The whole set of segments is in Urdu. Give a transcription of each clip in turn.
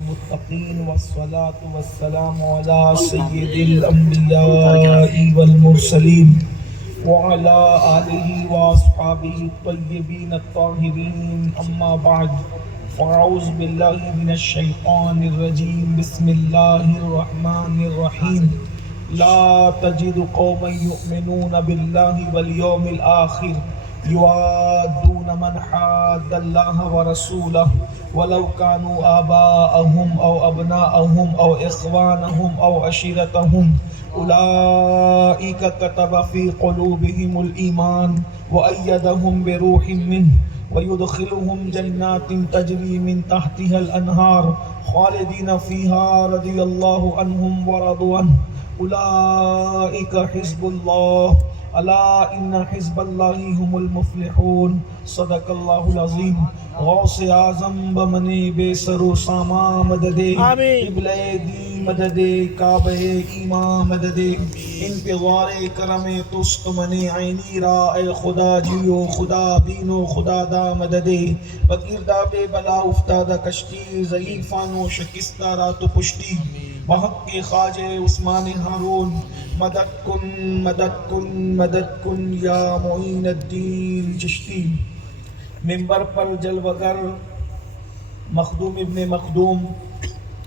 المتقين والصلاة والسلام على سيد الأنبياء والمرسلين وعلى آله وأصحابه الطيبين الطاهرين أما بعد فأعوذ بالله من الشيطان الرجيم بسم الله الرحمن الرحيم لا تجد قوما يؤمنون بالله واليوم الآخر يوادون من حاد الله ورسوله ولو كانوا آباءهم أو أبناءهم أو إخوانهم أو عشيرتهم أولئك كتب في قلوبهم الإيمان وأيدهم بروح منه ويدخلهم جنات تجري من تحتها الأنهار خالدين فيها رضي الله عنهم ورضوا عنه أولئك حزب الله الا ان حزب اللہ هم المفلحون صدق اللہ العظیم غوث اعظم بمنی بے سر و ساما مدد قبلہ دی مدد کعبہ ایمان مدد انتظار کرم تست من عینی را اے خدا جیو خدا بینو خدا دا مدد بگردہ بے بلا افتادہ کشتی ضعیفان و شکستہ رات و پشتی بحق کے خواجہ عثمان ہارون مدد کن یا معین الدین چشتی منبر پر جلوگر مخدوم ابن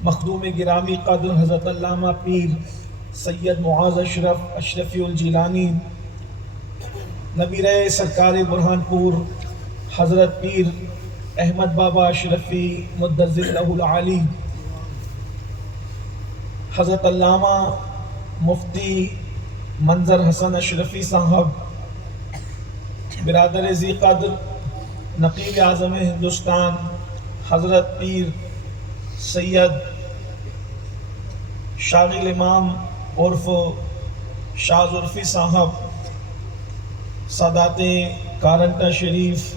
مخدوم گرامی قدر حضرت علامہ پیر سید معاذ اشرفی الجیلانی نبیر سرکار برہان پور حضرت پیر احمد بابا اشرفی مدظر لہ العالی حضرت علامہ مفتی منظر حسن اشرفی صاحب برادر ذی قدر نقیب اعظم ہندوستان حضرت پیر سید شاغل امام عرف شاہ زلفی صاحب سادات کارنٹا شریف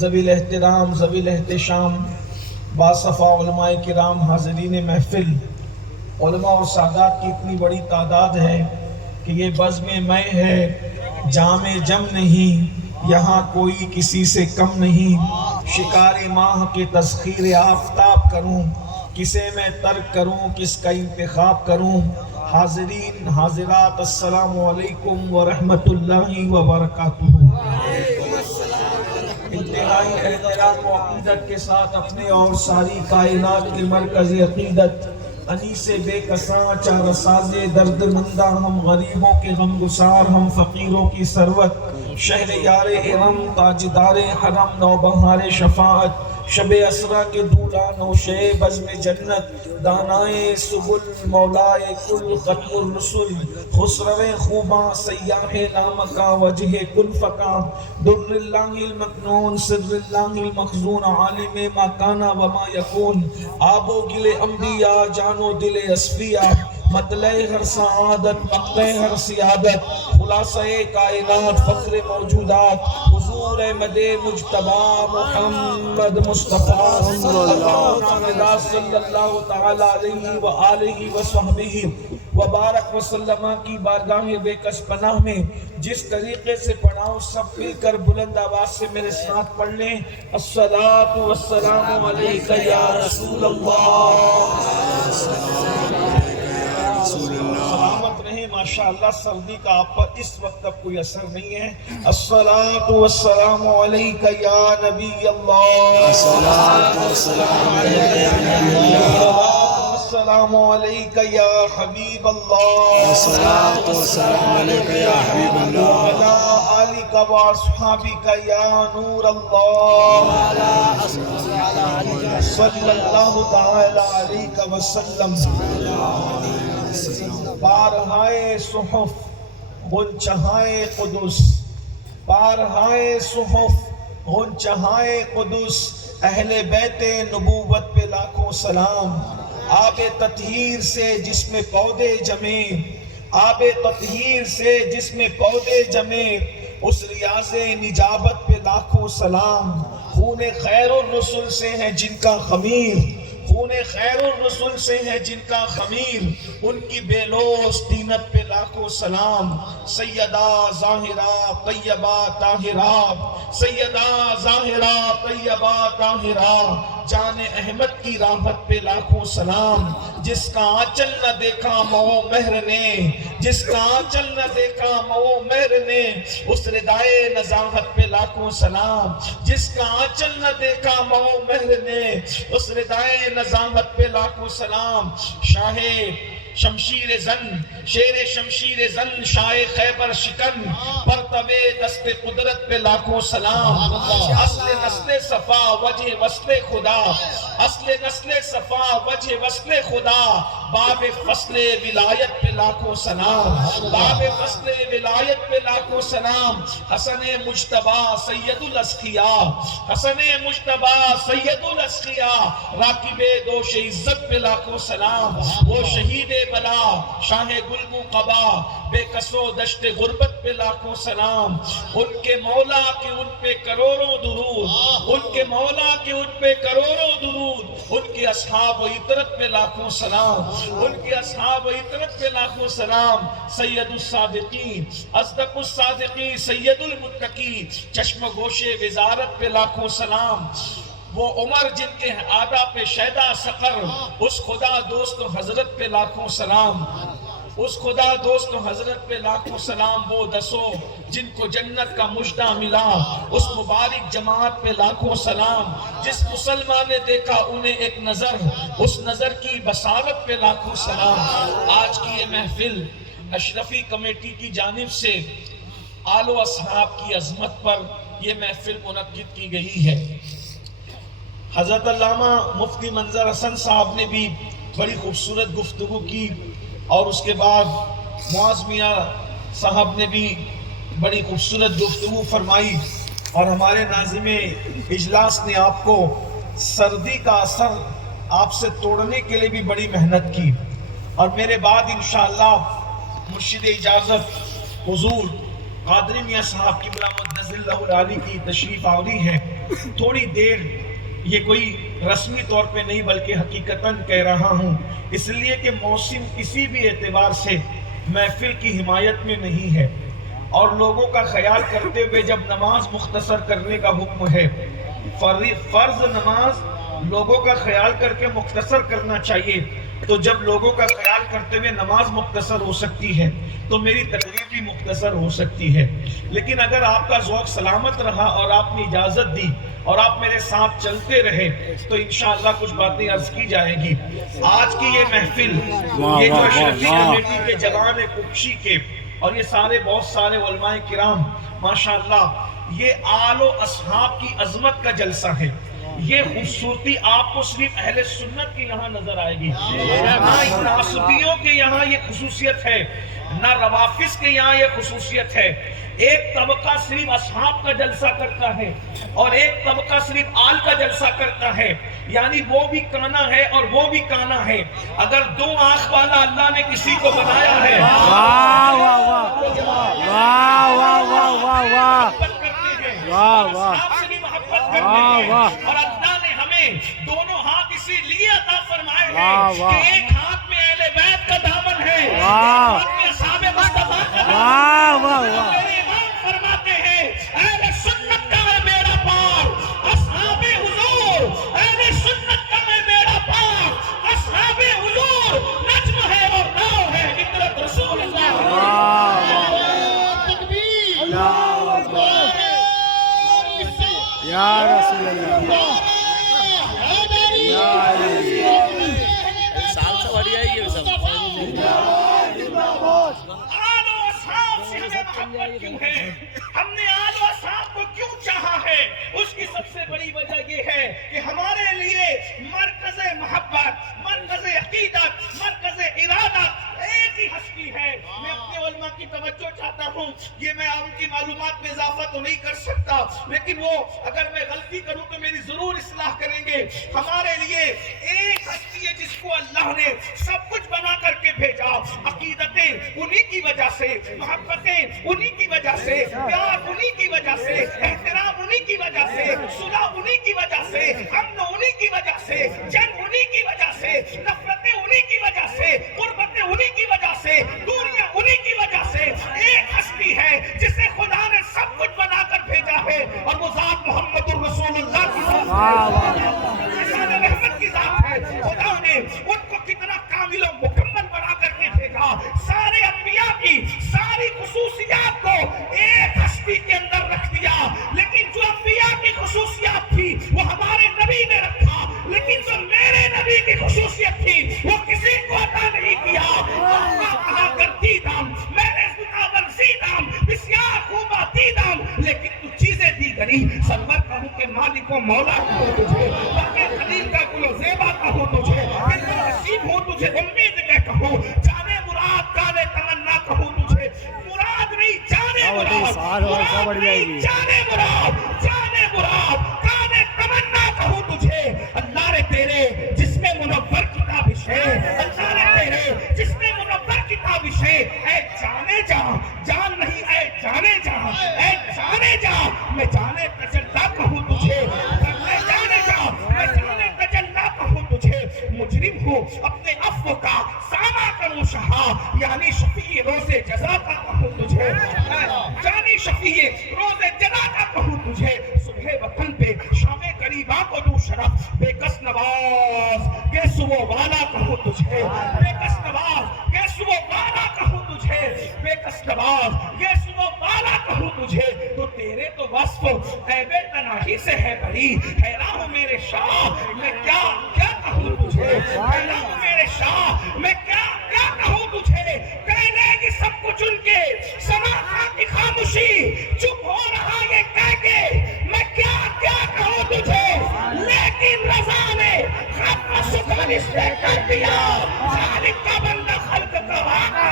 ذوی الاحترام ذوی الاحتشام باصفا علماء کرام حاضرین محفل علماء اور سادات کی اتنی بڑی تعداد ہے کہ یہ بزم میں ہے جام جم نہیں یہاں کوئی کسی سے کم نہیں شکار ماہ کے تسخیر آفتاب کروں کسے میں ترک کروں کس کا انتخاب کروں حاضرین حاضرات السلام علیکم ورحمۃ اللہ وبرکاتہ انتہائی احترام و عقیدت کے ساتھ اپنے اور ساری کائنات کی مرکز عقیدت انیس بے کساں چار ساز درد مندہ ہم غریبوں کے غم گسار ہم فقیروں کی ثروت شہر یار ارم تاجدار حرم نوبہار شفاعت شب اسرا کے دورا نوشے بزم جنت دانائے سبل مولائے کل ختم الرسل خسرو خوباں سیاح لامکا وجہ کل فقا در اللہ المکنون سر اللہ المخزون عالم ما کانا وما یکون آب و گل انبیاء جانو دل اصفیاء مطلع ہر سعادت مقطع ہر سیادت خلاصہ کائنات فخر موجودات حضور احمد مجتبی محمد مصطفیٰ صلی اللہ تعالی علیہ وآلہ وصحبہ وبارک وسلم کی بارگاہ بے کس پناہ میں جس طریقے سے پڑھاؤں سب مل کر بلند آواز سے میرے ساتھ پڑھ لیں الصلاۃ والسلام علیک یا رسول اللہ سلامت رہیں ماشاءاللہ سردی کا آپ پر اس وقت اب کوئی اثر نہیں ہے الصلاۃ والسلام علیک یا نبی اللہ الصلاۃ والسلام علیک یا نبی اللہ السلام علیک یا حبیب اللہ الصلاۃ والسلام علیک یا حبیب اللہ علی آلک و اصحابک یا نور اللہ صلی اللہ تعالی علیہ وسلم بارہائے صحف غنچہائے قدس بارہائے صحف غنچہائے قدس اہل بیت نبوت پہ لاکھوں سلام آب تطہیر سے جس میں پودے جمے آب تطہیر سے جس میں پودے جمے اس ریاض نجابت پہ لاکھوں سلام خون خیر الرسل سے ہے جن کا خمیر خون خیر الرسل سے ہے جن کا خمیر ان کی بے لوث دینت پہ لاکھوں سلام سیدہ ظاہرہ طیبہ طاہرہ سیدہ ظاہرہ طیبہ طاہرہ جان احمد کی راحت پہ لاکھوں سلام، جس کا آنچل نہ دیکھا مئو مہر نے، جس کا آنچل نہ دیکھا مئو مہر نے، اس ردائے نزاہت پہ لاکھوں سلام، جس کا آنچل نہ دیکھا مئو مہر نے، اس ردائے نزاہت پہ لاکھوں سلام۔ شاہ شمشیر زن، شیر شمشیر زن، شاہ خیبر شکن، پرتوے دست قدرت پہ لاکھوں سلام۔ اصل نسل صفا وجہ وصل خدا، اصل نسل صفا وجہ وصل خدا، باب فصل ولایت پہ لاکھوں سلام، باب فصل ولایت پہ لاکھوں سلام۔ حسن مجتبیٰ سید الاسقیاء، حسن مجتبیٰ سید الاسقیاء، راکب دوش عزت پہ لاکھوں سلام۔ وہ شہید بلا شاہ گلگو قبا، بے کسو دشت غربت پہ لاکھوں سلام۔ ان کے مولا کے ان پہ کروڑوں درود، ان کے مولا کے ان پہ کروڑوں درود، ان کے اصحاب و عطرت پہ لاکھوں سلام، ان کے اصحاب و عطرت پہ لاکھوں سلام۔ سید الصادقین، اصدق الصادقین، سید المتقین، چشم گوش وزارت پہ لاکھوں سلام۔ وہ عمر جن کے آداب پہ شیدا سقر، اس خدا دوست و حضرت پہ لاکھوں سلام، اس خدا دوست و حضرت پہ لاکھوں سلام۔ وہ دسو جن کو جنت کا مژدہ ملا، اس مبارک جماعت پہ لاکھوں سلام۔ جس مسلمان نے دیکھا انہیں ایک نظر، اس نظر کی بصارت پہ لاکھوں سلام۔ آج کی یہ محفل اشرفی کمیٹی کی جانب سے آل و اصحاب کی عظمت پر یہ محفل منعقد کی گئی ہے۔ حضرت علامہ مفتی منظر حسن صاحب نے بھی بڑی خوبصورت گفتگو کی، اور اس کے بعد معاذ میاں صاحب نے بھی بڑی خوبصورت گفتگو فرمائی، اور ہمارے ناظم اجلاس نے آپ کو سردی کا اثر آپ سے توڑنے کے لیے بھی بڑی محنت کی۔ اور میرے بعد انشاءاللہ مرشد اجازت حضور قادری میاں صاحب کی مدظر اللہ العالی کی تشریف آوری ہے۔ تھوڑی دیر، یہ کوئی رسمی طور پہ نہیں بلکہ حقیقتاً کہہ رہا ہوں، اس لیے کہ موسم کسی بھی اعتبار سے محفل کی حمایت میں نہیں ہے، اور لوگوں کا خیال کرتے ہوئے جب نماز مختصر کرنے کا حکم ہے، فرض نماز لوگوں کا خیال کر کے مختصر کرنا چاہیے، تو جب لوگوں کا خیال کرتے ہوئے نماز مختصر ہو سکتی ہے تو میری تقریر بھی مختصر ہو سکتی ہے۔ لیکن اگر آپ کا ذوق سلامت رہا اور آپ نے اجازت دی اور آپ میرے ساتھ چلتے رہے تو انشاءاللہ کچھ باتیں عرض کی جائیں گی۔ آج کی یہ محفل، یہ جو اشرفی کمیٹی کے جوان کپشی کے اور یہ بہت سارے علماء کرام ماشاءاللہ، یہ آل و اصحاب کی عظمت کا جلسہ ہے۔ یہ خوبصورتی آپ کو صرف اہل سنت کے یہاں نظر آئے گی، نہ ناصبیوں کے یہاں یہ خصوصیت ہے، نہ روافظ کے یہاں یہ خصوصیت ہے۔ ایک طبقہ صرف اصحاب کا جلسہ کرتا ہے اور ایک طبقہ صرف آل کا جلسہ کرتا ہے، یعنی وہ بھی کانا ہے اور وہ بھی کانا ہے۔ اگر دو آنکھ والا اللہ نے کسی کو بنایا ہے، اور اللہ نے ہمیں دونوں ہاتھ اسی لیے عطا فرمائے ہیں کہ ایک ہاتھ میں اہل بیت کا دامن ہے، ایک ہاتھ میں اصحاب مصطفیٰ کا دامن ہے۔ میرے امام فرماتے ہیں اہل سنت کا ہے میرا پار، اصحاب حضور، اہل سنت کا ہے میرا پار، اصحاب حضور نجم ہے اور ناؤ ہے عطرت رسول اللہ۔ یا رسول اللہ، سال سے بڑی آئی ہے سب۔ آل و اصحاب سے ہمیں محبت کیوں ہے؟ ہم نے آل و اصحاب کو کیوں چاہا ہے؟ اس کی سب سے بڑی وجہ یہ ہے کہ ہمارے لیے مرکز محبت، مرکز عقیدت، مرکز ارادت ایک ہی ہستی ہے۔ میں اپنے علماء کی توجہ چاہتا ہوں، یہ میں ان کی معلومات میں اضافہ تو نہیں کر سکتا، لیکن وہ اگر میں غلطی کروں تو میری ضرور اصلاح کریں گے۔ ہمارے لیے ایک ہستی ہے جس کو اللہ نے سب کچھ بنا کر کے بھیجا، عقیدتیں انہی کی وجہ سے، محبتیں انہی کی وجہ سے، پیار انہی کی وجہ سے، احترام انہی کی وجہ سے، صلح انہی کی وجہ سے، امن انہی کی وجہ سے، جنگ انہی کی وجہ سے، نفرتیں انہی کی وجہ سے، قربتیں انہی کی وجہ سے، دوریاں انہی کی وجہ سے۔ ایک ہستی ہے جسے خدا نے سب کچھ بنا کر بھیجا ہے، اور وہ ذات محمد الرسول اللہ کی ذات ہے۔ کی خصوصیت تھی وہ کسی کو عطا نہیں کیا. آقا کہا کرتی دام میں نے زداور زیدام بسیار خوبہ دیدام لیکن کچھ چیزیں دی گری. سرور کہوں کہ مالک و مولا کہوں تجھے, باقی خلیل کا گل و زیبا کہوں تجھے, بالکل نصیب ہوں تجھے امید کے کہوں, جانے مراد جانے تمنا کہوں تجھے, مراد نہیں جانے مراد, مراد نہیں جانے مراد, جانے مراد جانے تمنا کہوں تجھے. اللہ نے تیرے جس میں منور کتابش ہے, اللہ نے تیرے جس میں منور کتابش ہے, اے جانے جا جان نہیں اے جانے جا, اے جانے جا میں جانے تجلا کہوں تجھے, میں جانے جا میں جانے تجلا کہوں تجھے. مجرم ہوں اپنے عفو کا سامع کروں شہا, یعنی شفیع روز جزا کا کہوں تجھے, یعنی شفیع روز جزا کا کہوں تجھے. صبح وطن پہ شام غریباں کو دوں شرف, بے کس نواز کے صبح والا کہوں تجھے, بے کس نواز کے صبح والا کہوں تجھے, بے کس نواز یہ صبح والا کہوں تجھے. تو تیرے تو وصف عیب تناہی سے ہے بری, حیران ہوں میرے شاہ میں کیا کیا کہوں تجھے, حیران ہوں میرے شاہ میں کیا کیا کہوں تجھے. کہنے کی سب کچھ ان کے سنا تھا کی خاموشی, چپ ہو رہا یہ کہہ کے میں کیا کیا کہوں تجھے. لیکن رضا نے ختم شکر اس نے کر دیا, خالق کا بندہ خلق کا واقع.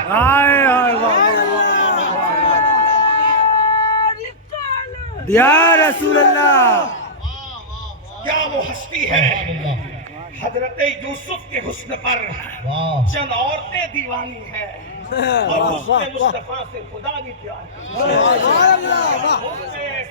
یا رسول اللہ. کیا وہ ہستی ہے حضرت یوسف کے حسن پر چند عورتیں دیوانی ہیں, اور حسن مصطفیٰ سے خدا بھی پیار ہے.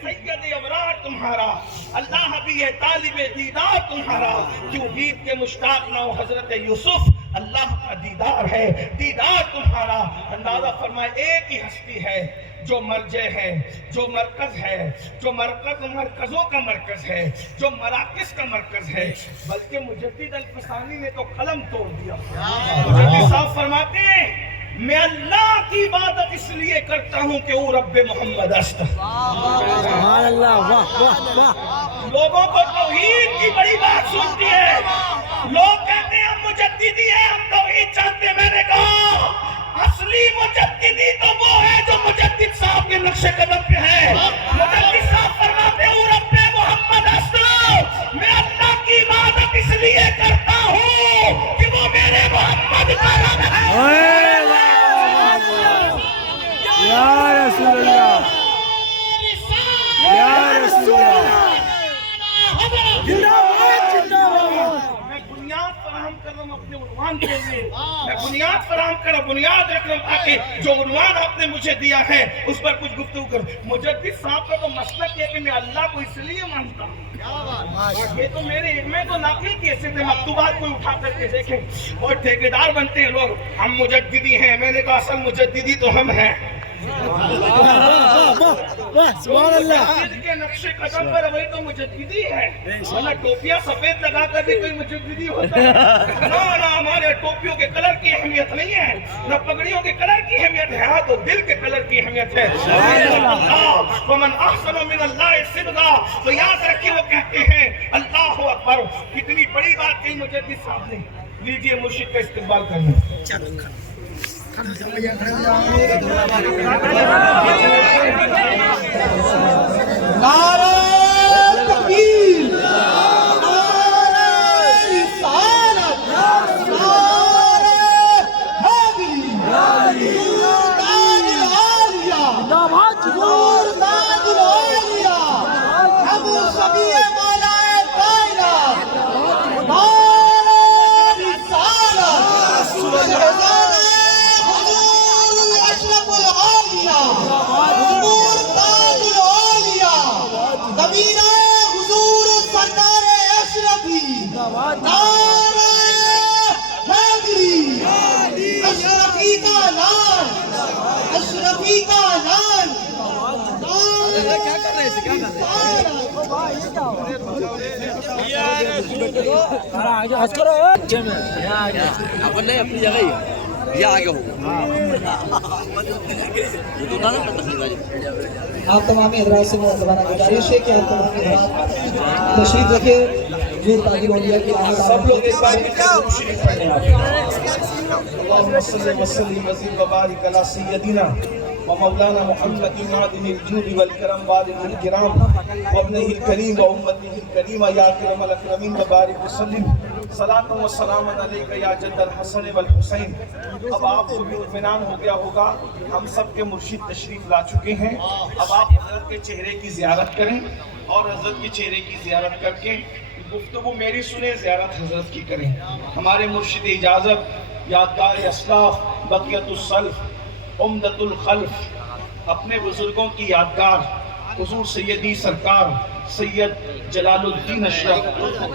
سید ابرار تمہارا, اللہ بھی ہے طالب دیدار تمہارا, کیوں دید کے مشتاق نہ ہو حضرت یوسف, اللہ کا دیدار ہے دیدار تمہارا. اندازہ فرمائے ایک ہی ہستی ہے جو مرجع ہے, جو مرکز ہے, جو مرکز مرکزوں کا مرکز ہے, جو مراکز کا مرکز ہے. بلکہ مجدد الفسانی نے تو قلم توڑ دیا. مجدد صاحب فرماتے ہیں میں اللہ کی عبادت اس لیے کرتا ہوں کہ وہ رب محمد است. سبحان اللہ, واہ واہ واہ. لوگوں کو توحید کی بڑی بات سنتی ہے, لوگ کہتے ہیں ہم مجددی ہیں, ہم توحید چاہتے ہیں. میں نے کہا اصلی مجددی تو وہ ہے جو مجدد صاحب کے نقش قدم پہ ہے. مجدد صاحب فرماتے ہیں رب محمد است, میں اللہ کی عبادت اس لیے کرتا ہوں کہ وہ میرے محمد کا رب ہے. یا رسول اللہ, یا رسول اللہ. میں بنیاد فراہم کر رہا ہوں اپنے عنوان کے لیے, میں بنیاد فراہم کر رہا ہوں, بنیاد رکھ رہا ہوں تاکہ جو عنوان آپ نے مجھے دیا ہے اس پر کچھ گفتگو کروں. مجدد صاحب کا تو مسلک ہے کہ میں اللہ کو اس لیے مانتا ہوں. یہ تو میں تو ناقل کی حیثیت سے مکتوبات کو اٹھا کر کے دیکھیں اور ٹھیکیدار بنتے ہیں لوگ, ہم مجددی ہیں. میں نے کہا اصل مجددی تو ہم ہیں. سبحان اللہ. کے نقش قدم پر وہی تو مجددی ہے. ورنہ ٹوپیاں سفید لگا کر بھی کوئی مجددی ہوتا ہے؟ نہ ہمارے ٹوپیوں کے کلر کی اہمیت نہیں ہے, نہ پگڑیوں کے کلر کی اہمیت ہے, ہاں تو دل کے کلر کی اہمیت ہے. ومن احسن من اللہ صدقا, تو یاد رکھیں وہ کہتے ہیں اللہ اکبر. کتنی بڑی بات کہی مجدد صاحب نے. لیجیے مرشد کا استقبال کرنا. نعرہ تکبیر, نعرہ رسالت, نعرہ حیدری, تاج العالیہ, تاج العالیہ, ابو شفیع مولا کائنات, نعرہ رسالت, اشرف العالیہ, حضور تاج العالیہ, ضمیر حضور سرکار اشرفی, نعرہ حیدری, اشرفی کا نام, اشرفی کا نام. کیا کر رہے ہیں, اپنی جگہ ہی یہ آگے ہوگا. آپ تمام حضرات سے دوبارہ گزارش ہے کہ آپ تمام حضرات تشریف رکھے. حضور تاجر اولیاء کی آمد سب لوگ ایک بار شریف پڑھنے آپ اللہم صلی وسلم وزید وبارک علی سیدنا ومولانا محمد معدن الجود والکرم والد الکرام وابنہ الکریم وامتہ الکریمہ یا اکرم الاکرمین وبارک وسلم صلاۃ و سلام علیکہ یا جد الحسن والحسین۔ اب آپ کو بھی اطمینان ہو گیا ہوگا، ہم سب کے مرشد تشریف لا چکے ہیں۔ اب آپ حضرت کے چہرے کی زیارت کریں اور حضرت کے چہرے کی زیارت کر کے گفتگو میری سنیں، زیارت حضرت کی کریں۔ ہمارے مرشد اجازت، یادگار اسلاف، بقیت السلف، عمدۃ الخلف، اپنے بزرگوں کی یادگار حضور سیدی سرکار سید جلال الدین اشرف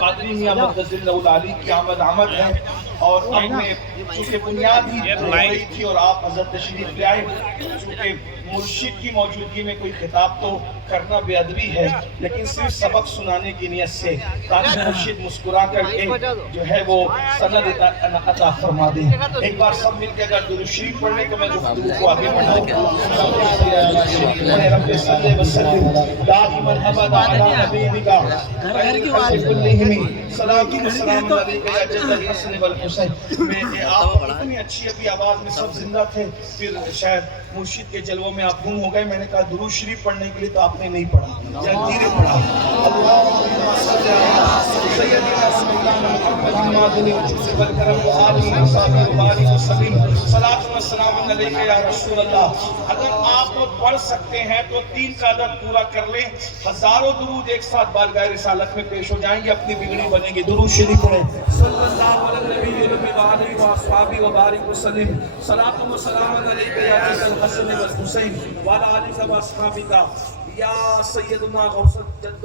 قادری میاں مقدس اللہ العالی کی آمد ہے، اور اپنے چونکہ بنیاد ہی ہو رہی تھی اور آپ حضرت تشریف لے آئے، چونکہ مرشد کی موجودگی میں کوئی خطاب تو کرنا بے ادبی ہے، لیکن صرف سبق سنانے کی نیت سے تاکہ مرشد مسکرا کر کے جو ہے وہ سند عطا فرما دیں۔ ایک بار سب مل کے اگر درود شریف پڑھنے تو میں گفتگو کو آگے بڑھاؤں۔ رب صلی وسلم دائما ابدا علی حبیبک خیر الخلق کلہم صلاۃ و سلام علیکہ یا جد الحسن والحسین۔ میں آپ اتنی اچھی ابھی آواز میں سب زندہ تھے، پھر شاید مرشد کے جلووں میں آپ گم ہو گئے۔ میں نے کہا درود شریف پڑھنے کے لیے تو آپ نے نہیں پڑھا، جلدی پڑھا۔ اللہم صلی علی سیدنا مولانا محمد معدن الجود والکرم وآلہ وصحبہ وبارک وسلم صلاۃ و سلام علیکہ یا رسول اللہ۔ اگر آپ وہ پڑھ سکتے ہیں تو 3 کا عدد پورا کر لیں، ہزاروں درود ایک ساتھ بارگاہ رسالت میں پیش ہو جائیں گے، اپنی بگڑی بنے گی۔ درود شریف پڑھیں۔ صلی اللہ علی النبی وآلہ وصحبہ وبارک وسلم صلاۃ و سلام علیکہ یا جد الحسن والحسین وعلی آلہ وصحبہ یا سیدنا غوث جد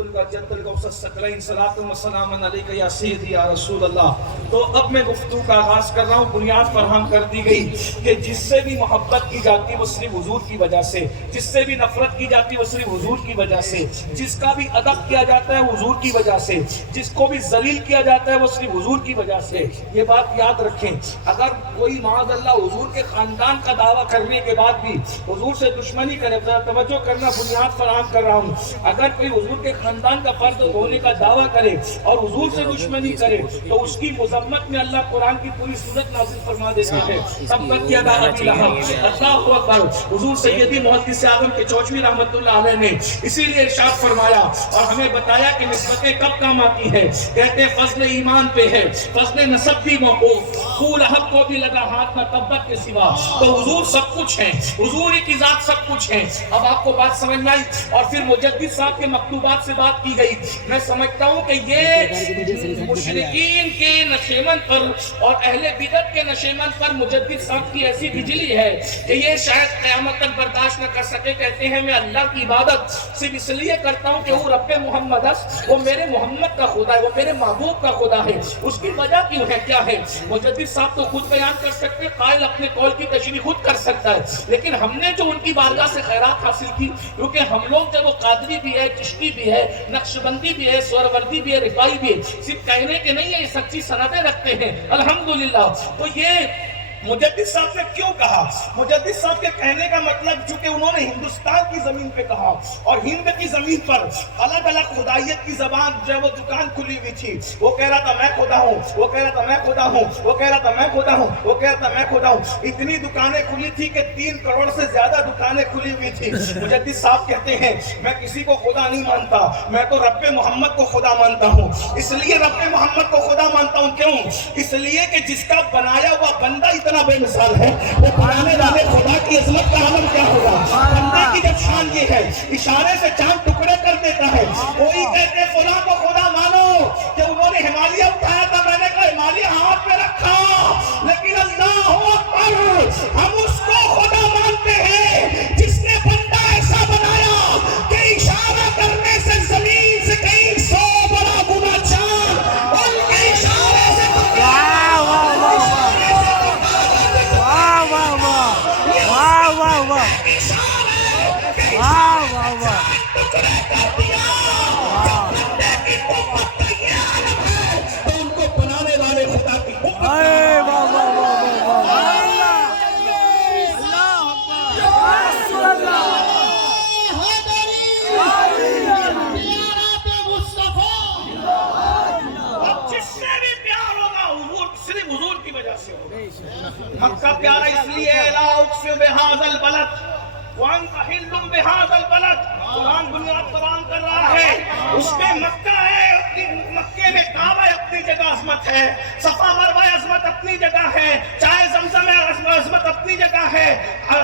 الغوث الثقلین صلاۃ و سلام علیکہ یا سیدی یا رسول اللہ۔ تو اب میں گفتگو کا آغاز کر رہا ہوں۔ بنیاد فراہم کر دی گئی کہ جس سے بھی محبت کی جاتی ہے وہ صرف حضور کی وجہ سے، جس سے بھی نفرت کی جاتی ہے وہ صرف حضور کی وجہ سے، جس کا بھی ادب کیا جاتا ہے حضور کی وجہ سے، جس کو بھی ذلیل کیا جاتا ہے وہ صرف حضور کی وجہ سے۔ یہ بات یاد رکھیں، اگر کوئی معاذ اللہ حضور کے خاندان کا دعویٰ کرنے کے بعد بھی حضور سے دشمنی کرے، توجہ کرنا، بنیاد فراہم کر رہا ہوں، اگر کوئی حضور کے خاندان کا فرد ہونے کا دعویٰ کرے اور حضور سے دشمنی کرے تو اس کی مذمت میں اللہ قرآن کی پوری سورت نازل فرما دیتا ہے۔ تبت یدا ابی لہب، اللہ اکبر۔ حضور سیدی محدث اعظم کے چوچوی رحمۃ اللہ علیہ نے اسی لیے ارشاد فرمایا اور ہمیں بتایا کہ نسبتیں کب کام آتی ہے۔ کہتے ہیں فضل ایمان پہ ہے، فضل نسب بھی موقوف، ابو لہب کو بھی لگا ہاتھ نہ تبت کے سوا۔ تو حضور سب کچھ ہیں، حضور ہی کی ذات سب کچھ ہیں۔ اب آپ کو بات سمجھ میں آئی؟ اور پھر مجدد صاحب کے مکتوبات سے بات کی گئی۔ میں سمجھتا ہوں کہ یہ مشرکین کے نشیمن پر اور اہل بدعت کے نشیمن پر مجدد صاحب کی ایسی بجلی ہے کہ یہ شاید قیامت تک برداشت نہ کر سکے۔ کہتے ہیں میں اللہ کی عبادت صرف اس لیے کرتا ہوں کہ وہ رب محمد وہ میرے محمد کا خدا ہے، وہ میرے محبوب کا خدا ہے۔ اس کی وجہ کیوں ہے، کیا ہے؟ مجدد صاحب تو خود بیان کر سکتے، قائل اپنے قول کی تشریح خود کر سکتا ہے، لیکن ہم نے جو ان کی بارگاہ سے خیرات حاصل کی، کیونکہ ہم لوگ جب وہ قادری بھی ہے، چشتی بھی ہے، نقشبندی بھی ہے، سہروردی بھی ہے، رفائی بھی ہے، صرف کہنے کے نہیں ہے، یہ سچی سندیں رکھتے ہیں الحمدللہ۔ تو یہ مجدد صاحب نے کیوں کہا؟ مجدد صاحب کے کہنے کا مطلب چونکہ انہوں نے ہندوستان کی زمین پہ کہا اور ہند کی زمین پر الگ الگ خدائیت کی زبان جو ہے وہ دکان کھلی ہوئی تھی۔ وہ کہہ رہا تھا میں خدا ہوں، وہ کہہ رہا تھا میں خدا ہوں، وہ کہہ رہا تھا میں خدا ہوں، وہ کہہ رہا تھا میں خدا ہوں۔ اتنی دکانیں کھلی تھی کہ 3 کروڑ سے زیادہ دکانیں کھلی ہوئی تھی۔ مجدد صاحب کہتے ہیں میں کسی کو خدا نہیں مانتا، میں تو رب محمد کو خدا مانتا ہوں۔ اس لیے رب محمد کو خدا مانتا ہوں، کیوں؟ اس لیے کہ جس کا بنایا ہوا بندہ اتنا بے مثال ہے، وہ بنانے والے خدا کی عظمت کا عالم کیا ہوگا؟ بندے کی جب شان یہ ہے اشارے سے چاند ٹکڑے کر دیتا ہے۔ کوئی کہتے فلاں کو خدا مانو کہ انہوں نے ہمالیہ اٹھایا تھا، میں نے کہا ہمالیہ ہاتھ میں رکھا، لیکن اللہ اکبر ہم اس کو خدا مانتے ہیں جس نے بندہ ایسا بنایا کہ اشارہ کرنے سے زمین سے کہیں 100 بڑا گنا چاند ان کے اشارے سے ان کو بنانے والے خدا کی مکہ پیارا اس لیے لا اقسم بہذا البلد وانت حل بہذا البلد، قرآن بنیاد فراہم کر رہا ہے، اس میں مکہ ہے، مکے میں کعبہ اپنی جگہ عظمت ہے، صفا مروہ عظمت اپنی جگہ ہے، چاہے زمزم عظمت اپنی جگہ ہے،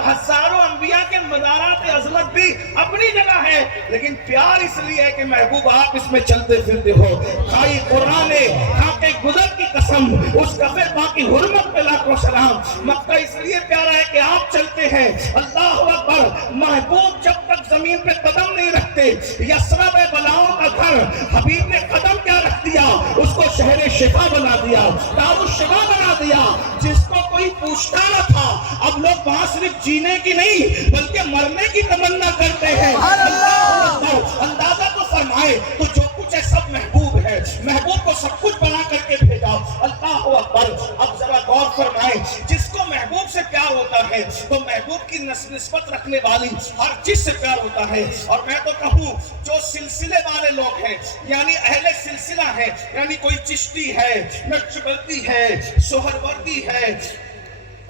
ہزاروں انبیاء کے مزارات عظمت بھی اپنی جگہ ہے، لیکن پیار اس لیے ہے کہ محبوب آپ اس میں چلتے پھرتے ہو۔ کھائی قرآن کھاتے گزر کی قسم، اس کفے باقی حرمت پہ لاکھوں سلام۔ مکہ اس لیے پیارا ہے کہ آپ چلتے ہیں، اللہ اکبر۔ محبوب جب تک زمین پہ قدم نہیں رکھتے، یثرب بلاؤں کا گھر، حبیب نے قدم کیا رکھ دیا، اس کو شہر شفا بنا دیا، دار الشفا بنا دیا، جس کو کوئی پوچھتا نہ تھا۔ اب لوگ وہاں صرف جینے کی نہیں بلکہ مرنے کی تمنا کرتے ہیں۔ اللہ اکبر، اندازہ تو فرمائے تو جو کچھ ہے سب محبوب ہے، محبوب کو سب کچھ بنا کر کے بھیجا۔ اللہ اکبر۔ اب ذرا غور فرمائیں، جس کو محبوب سے پیار ہوتا ہے تو محبوب کی نسبت رکھنے والی ہر چیز سے پیار ہوتا ہے۔ اور میں تو کہوں جو سلسلے والے لوگ ہیں، یعنی اہل سلسلہ ہے، یعنی کوئی چشتی ہے، نقشبندی ہے، سہروردی ہے،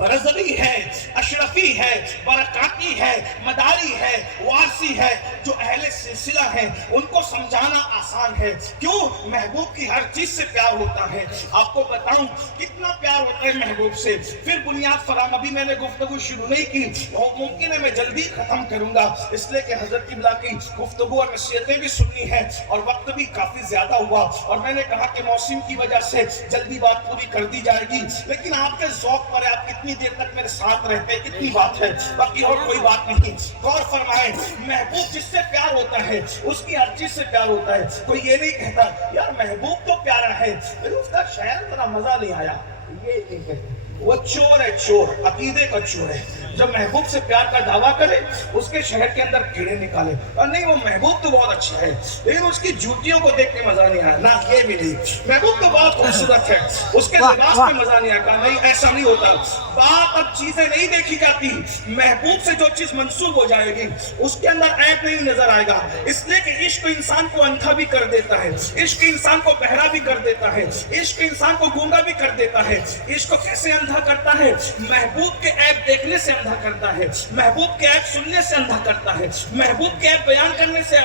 رضوی ہے، اشرفی ہے، برکاتی ہے، مداری ہے، وارثی ہے، جو اہل سلسلہ ہیں ان کو سمجھانا آسان ہے۔ کیوں؟ محبوب کی ہر چیز سے پیار ہوتا ہے۔ آپ کو بتاؤں کتنا پیار ہوتا ہے محبوب سے۔ پھر بنیاد فراہم، ابھی میں نے گفتگو شروع نہیں کی، ممکن ہے میں جلدی ختم کروں گا، اس لیے کہ حضرت قبلہ کی گفتگو اور نصیحتیں بھی سننی ہے اور وقت بھی کافی زیادہ ہوا، اور میں نے کہا کہ موسم کی وجہ سے جلدی بات پوری کر دی جائے گی، لیکن آپ کے ذوق پر ہے، آپ کتنی دیر تک میرے ساتھ رہتے ہیں، کتنی بات ہے، باقی اور کوئی بات نہیں۔ غور فرمائیں، محبوب جس سے پیار ہوتا ہے اس کی ہر چیز سے پیار ہوتا ہے۔ کوئی یہ نہیں کہتا یار محبوب تو پیارا ہے لیکن اس کا شہر ذرا مزہ نہیں آیا، یہ نہیں کہتے، وہ چور ہے، چور، عقیدے کا چور ہے۔ جب محبوب سے پیار کا دعویٰ کرے اس کے شہر کے اندر کیڑے نکالے، اور نہیں وہ محبوب تو بہت اچھا ہے لیکن اس کی جوتیوں کو دیکھ کے مزہ نہیں آیا، نہ یہ بھی نہیں، محبوب تو بہت خوبصورت ہے اس کے لباس میں مزہ نہیں آیا، نہیں ایسا نہیں ہوتا۔ بات اب چیزیں نہیں دیکھی جاتی، محبوب سے جو چیز منسوب ہو جائے گی اس کے اندر عیب نہیں نظر آئے گا، اس لیے کہ عشق انسان کو اندھا بھی کر دیتا ہے، عشق انسان کو بہرا بھی کر دیتا ہے، عشق انسان کو گونگا بھی کر دیتا ہے۔ عشق کو کیسے اندھا کرتا ہے؟ محبوب کے عیب دیکھنے سے اندھا کرتا ہے، محبوب کے عیب سننے سے اندھا کرتا ہے، محبوب کے عیب بیان کرنے سے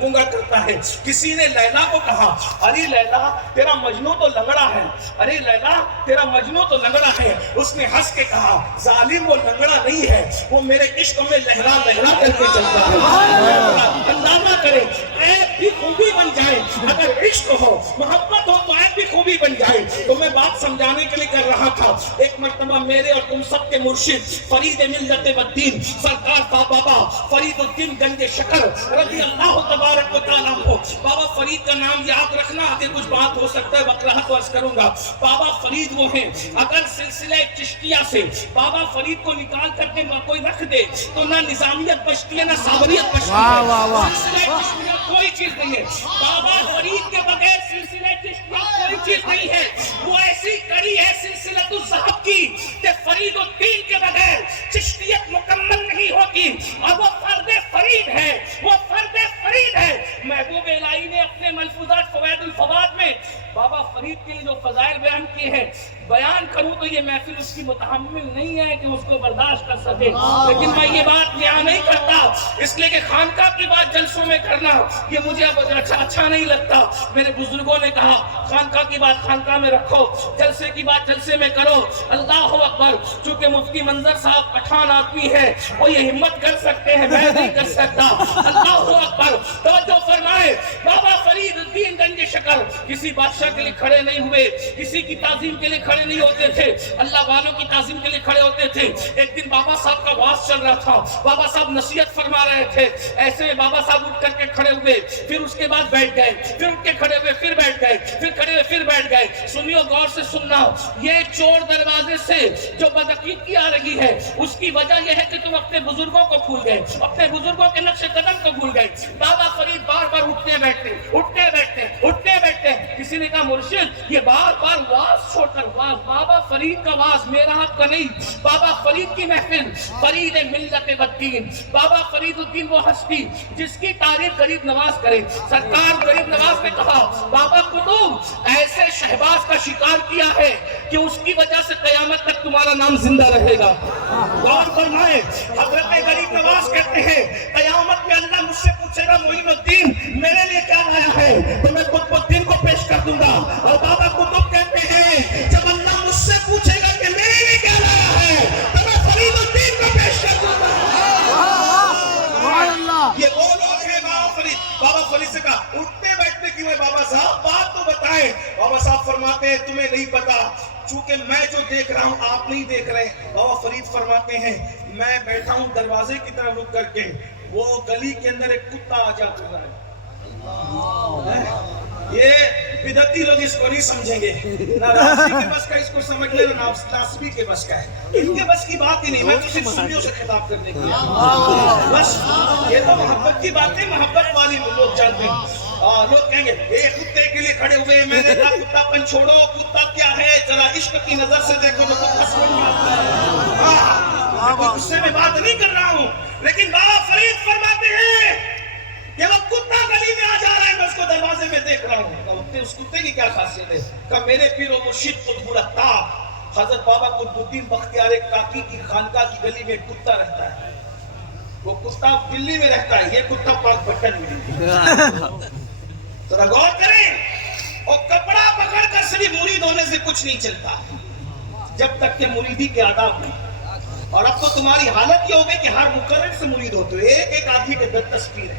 گونگا کرتا ہے۔ کسی نے لیلا کو کہا ارے لیلا تیرا مجنو تو لنگڑا ہے، ارے لیلا تیرا مجنو تو لنگڑا ہے، اس نے ہنس کے کہا ظالم وہ لنگڑا نہیں ہے، وہ میرے عشق میں لہرا لہرا کر کے چلتا ہے۔ اللہ نہ کرے عیب بھی خوبی بن جائے، اگر عشق ہو محبت ہو تو عیب بھی خوبی بن جائے۔ تو میں بات سمجھانے کے لیے کر رہا تھا، ایک مرتبہ میرے اور تم سب کے مرشد فرید ملت والدین سرکار بابا فرید الدین گنج شکر رضی اللہ تبارک و تعالیٰ عنہ، بابا فرید کا نام یاد رکھنا، آگے کچھ بات ہو سکتا ہے بقرہ تو عرض کروں گا۔ بابا فرید وہ ہیں، اگر سلسلہ چشتیہ سے بابا فرید کو نکال کر کے کوئی رکھ دے تو نہ نظامیت بچتی ہے نہ صابریت بچتی ہے، سلسلہ چشتیہ کوئی چیز نہیں ہے، بابا فرید کے بغیر سلسلہ چشتیہ کوئی چیز نہیں ہے، وہ ایسی کڑی ہے سلسلۃ الذہب کی کہ فرید الدین کے بغیر چشتیت مکمل نہیں ہوگی، اور وہ فرد فرید ہے، وہ فرد فرید ہے۔ محبوب الہی نے اپنے ملفوظات فوائد الفواد میں بابا فرید کے لیے جو فضائل بیان کیے ہیں، بیان کروں تو یہ محفل اس کی متحمل نہیں ہے کہ اس کو برداشت کر سکے، لیکن میں یہ بات بیان نہیں کرتا اس لیے کہ خانقاہ کی بات جلسوں میں کرنا یہ مجھے اب اچھا نہیں لگتا۔ میرے بزرگوں نے کہا خانقاہ کی بات خانقاہ میں رکھو، جلسے کی بات جلسے میں کرو۔ اللہ اکبر، چونکہ مفتی منظر صاحب پٹھان آدمی ہے، وہ یہ ہمت کر سکتے ہیں، میں نہیں کر سکتا۔ اللہ اکبر، توجہ فرمائے، بابا فرید الدین گنج شکر کسی بادشاہ کے لیے کھڑے نہیں ہوئے، کسی کی تعظیم کے لیے کھڑے نہیں ہوتے تھے، اللہ والوں کی تعظیم کے لیے کھڑے ہوتے تھے۔ ایک دن بابا صاحب کا واز چل رہا تھا، بابا صاحب نصیحت فرما رہے تھے، ایسے میں بابا صاحب اٹھ کر کے کھڑے ہوئے، پھر اس کے بعد بیٹھ گئے، پھر اٹھ کے کھڑے ہوئے، پھر بیٹھ گئے، پھر کھڑے ہوئے، پھر بیٹھ گئے۔ سنیو، غور سے سننا، یہ چور دروازے سے جو بدعقیدگی آ رہی ہے اس کی وجہ یہ ہے کہ تم اپنے بزرگوں کو بھول گئے، اپنے بزرگوں کے نقش قدم کو بھول گئے۔ بابا فرید بار بار اٹھتے بیٹھتے، اٹھتے بیٹھتے، اٹھتے بیٹھتے۔ کسی نے کہا مرشد یہ بار بار واز چھوڑ کر، واز بابا فرید کا واز، میرا آپ کا نہیں، بابا فرید کی محفل، فرید ملت والدین، بابا فرید الدین وہ ہستی جس کی تعریف غریب نواز کرے۔ سرکار غریب نواز نے کہا بابا کو تم ایسے شہباز کا شکار کیا ہے کہ اس کی وجہ سے قیامت تک تمہارا نام زندہ رہے گا. غور فرمائیں, حضرت غریب نواز کہتے ہیں قیامت میں اللہ مجھ سے پوچھے گا معین الدین میرے لیے کیا لایا ہے, تو میں قطب الدین کو پیش کر دوں گا. اور بابا قطب کہتے ہیں جب اللہ مجھ سے پوچھے گا کہ میرے لیے کیا لایا ہے, تو میں فرید الدین کو پیش کر دوں گا. یہ وہ لوگ ہیں بابا فرید سے کہا اٹھتے بیٹھتے کیوں ہے بابا صاحب, بات تو بتائیں. بابا صاحب فرماتے ہیں تمہیں نہیں پتا, چونکہ میں جو دیکھ رہا ہوں آپ نہیں دیکھ رہے. بابا فرید فرماتے ہیں میں بیٹھا ہوں دروازے کی طرف رک کر کے, وہ گلی کے اندر ایک کتا آ جا کر رہا ہے. یہ بدعتی لوگ اس کو نہیں سمجھیں گے, نہ راسبی کے بس کا اس کو سمجھ لے, نہ ناسبی کے بس کا ہے. ان کے بس کی بات ہی نہیں, میں تو صرف سنیوں سے خطاب کرنے کی بس. یہ تو محبت کی بات ہے, محبت والی لوگ جانتے ہیں. لوگ کہیں گے یہ کتے کے لیے کھڑے ہوئے, میں نے کہا کتا پن چھوڑو, کتا کیا ہے ذرا عشق کی نظر سے دیکھو تو سمجھ میں آتا ہے. میں غصے میں بات نہیں کر رہا ہوں, لیکن بابا فرید فرماتے ہیں کہ وہ کتا گلی میں آ جا رہا ہے, میں اس کو دروازے میں دیکھ رہا ہوں. اس کتے کی کیا خاصیت ہے؟ کہ میرے پیر و مرشد قطب الطاق حضرت بابا قطب الدین بختیار کاکی کی خانقاہ کی گلی میں ایک کتا رہتا ہے. وہ کتا دلی میں رہتا ہے, یہ کتا پاک پٹن میں. ذرا غور کریں, اور کپڑا پکڑ کر صرف مرید ہونے سے کچھ نہیں چلتا جب تک کہ مریدی کے آداب نہیں. اور اب تو تمہاری حالت یہ ہو گئی کہ ہر مقرر سے مرید ہوتے ہو, ایک ایک آدمی کے 10 تصویر ہے.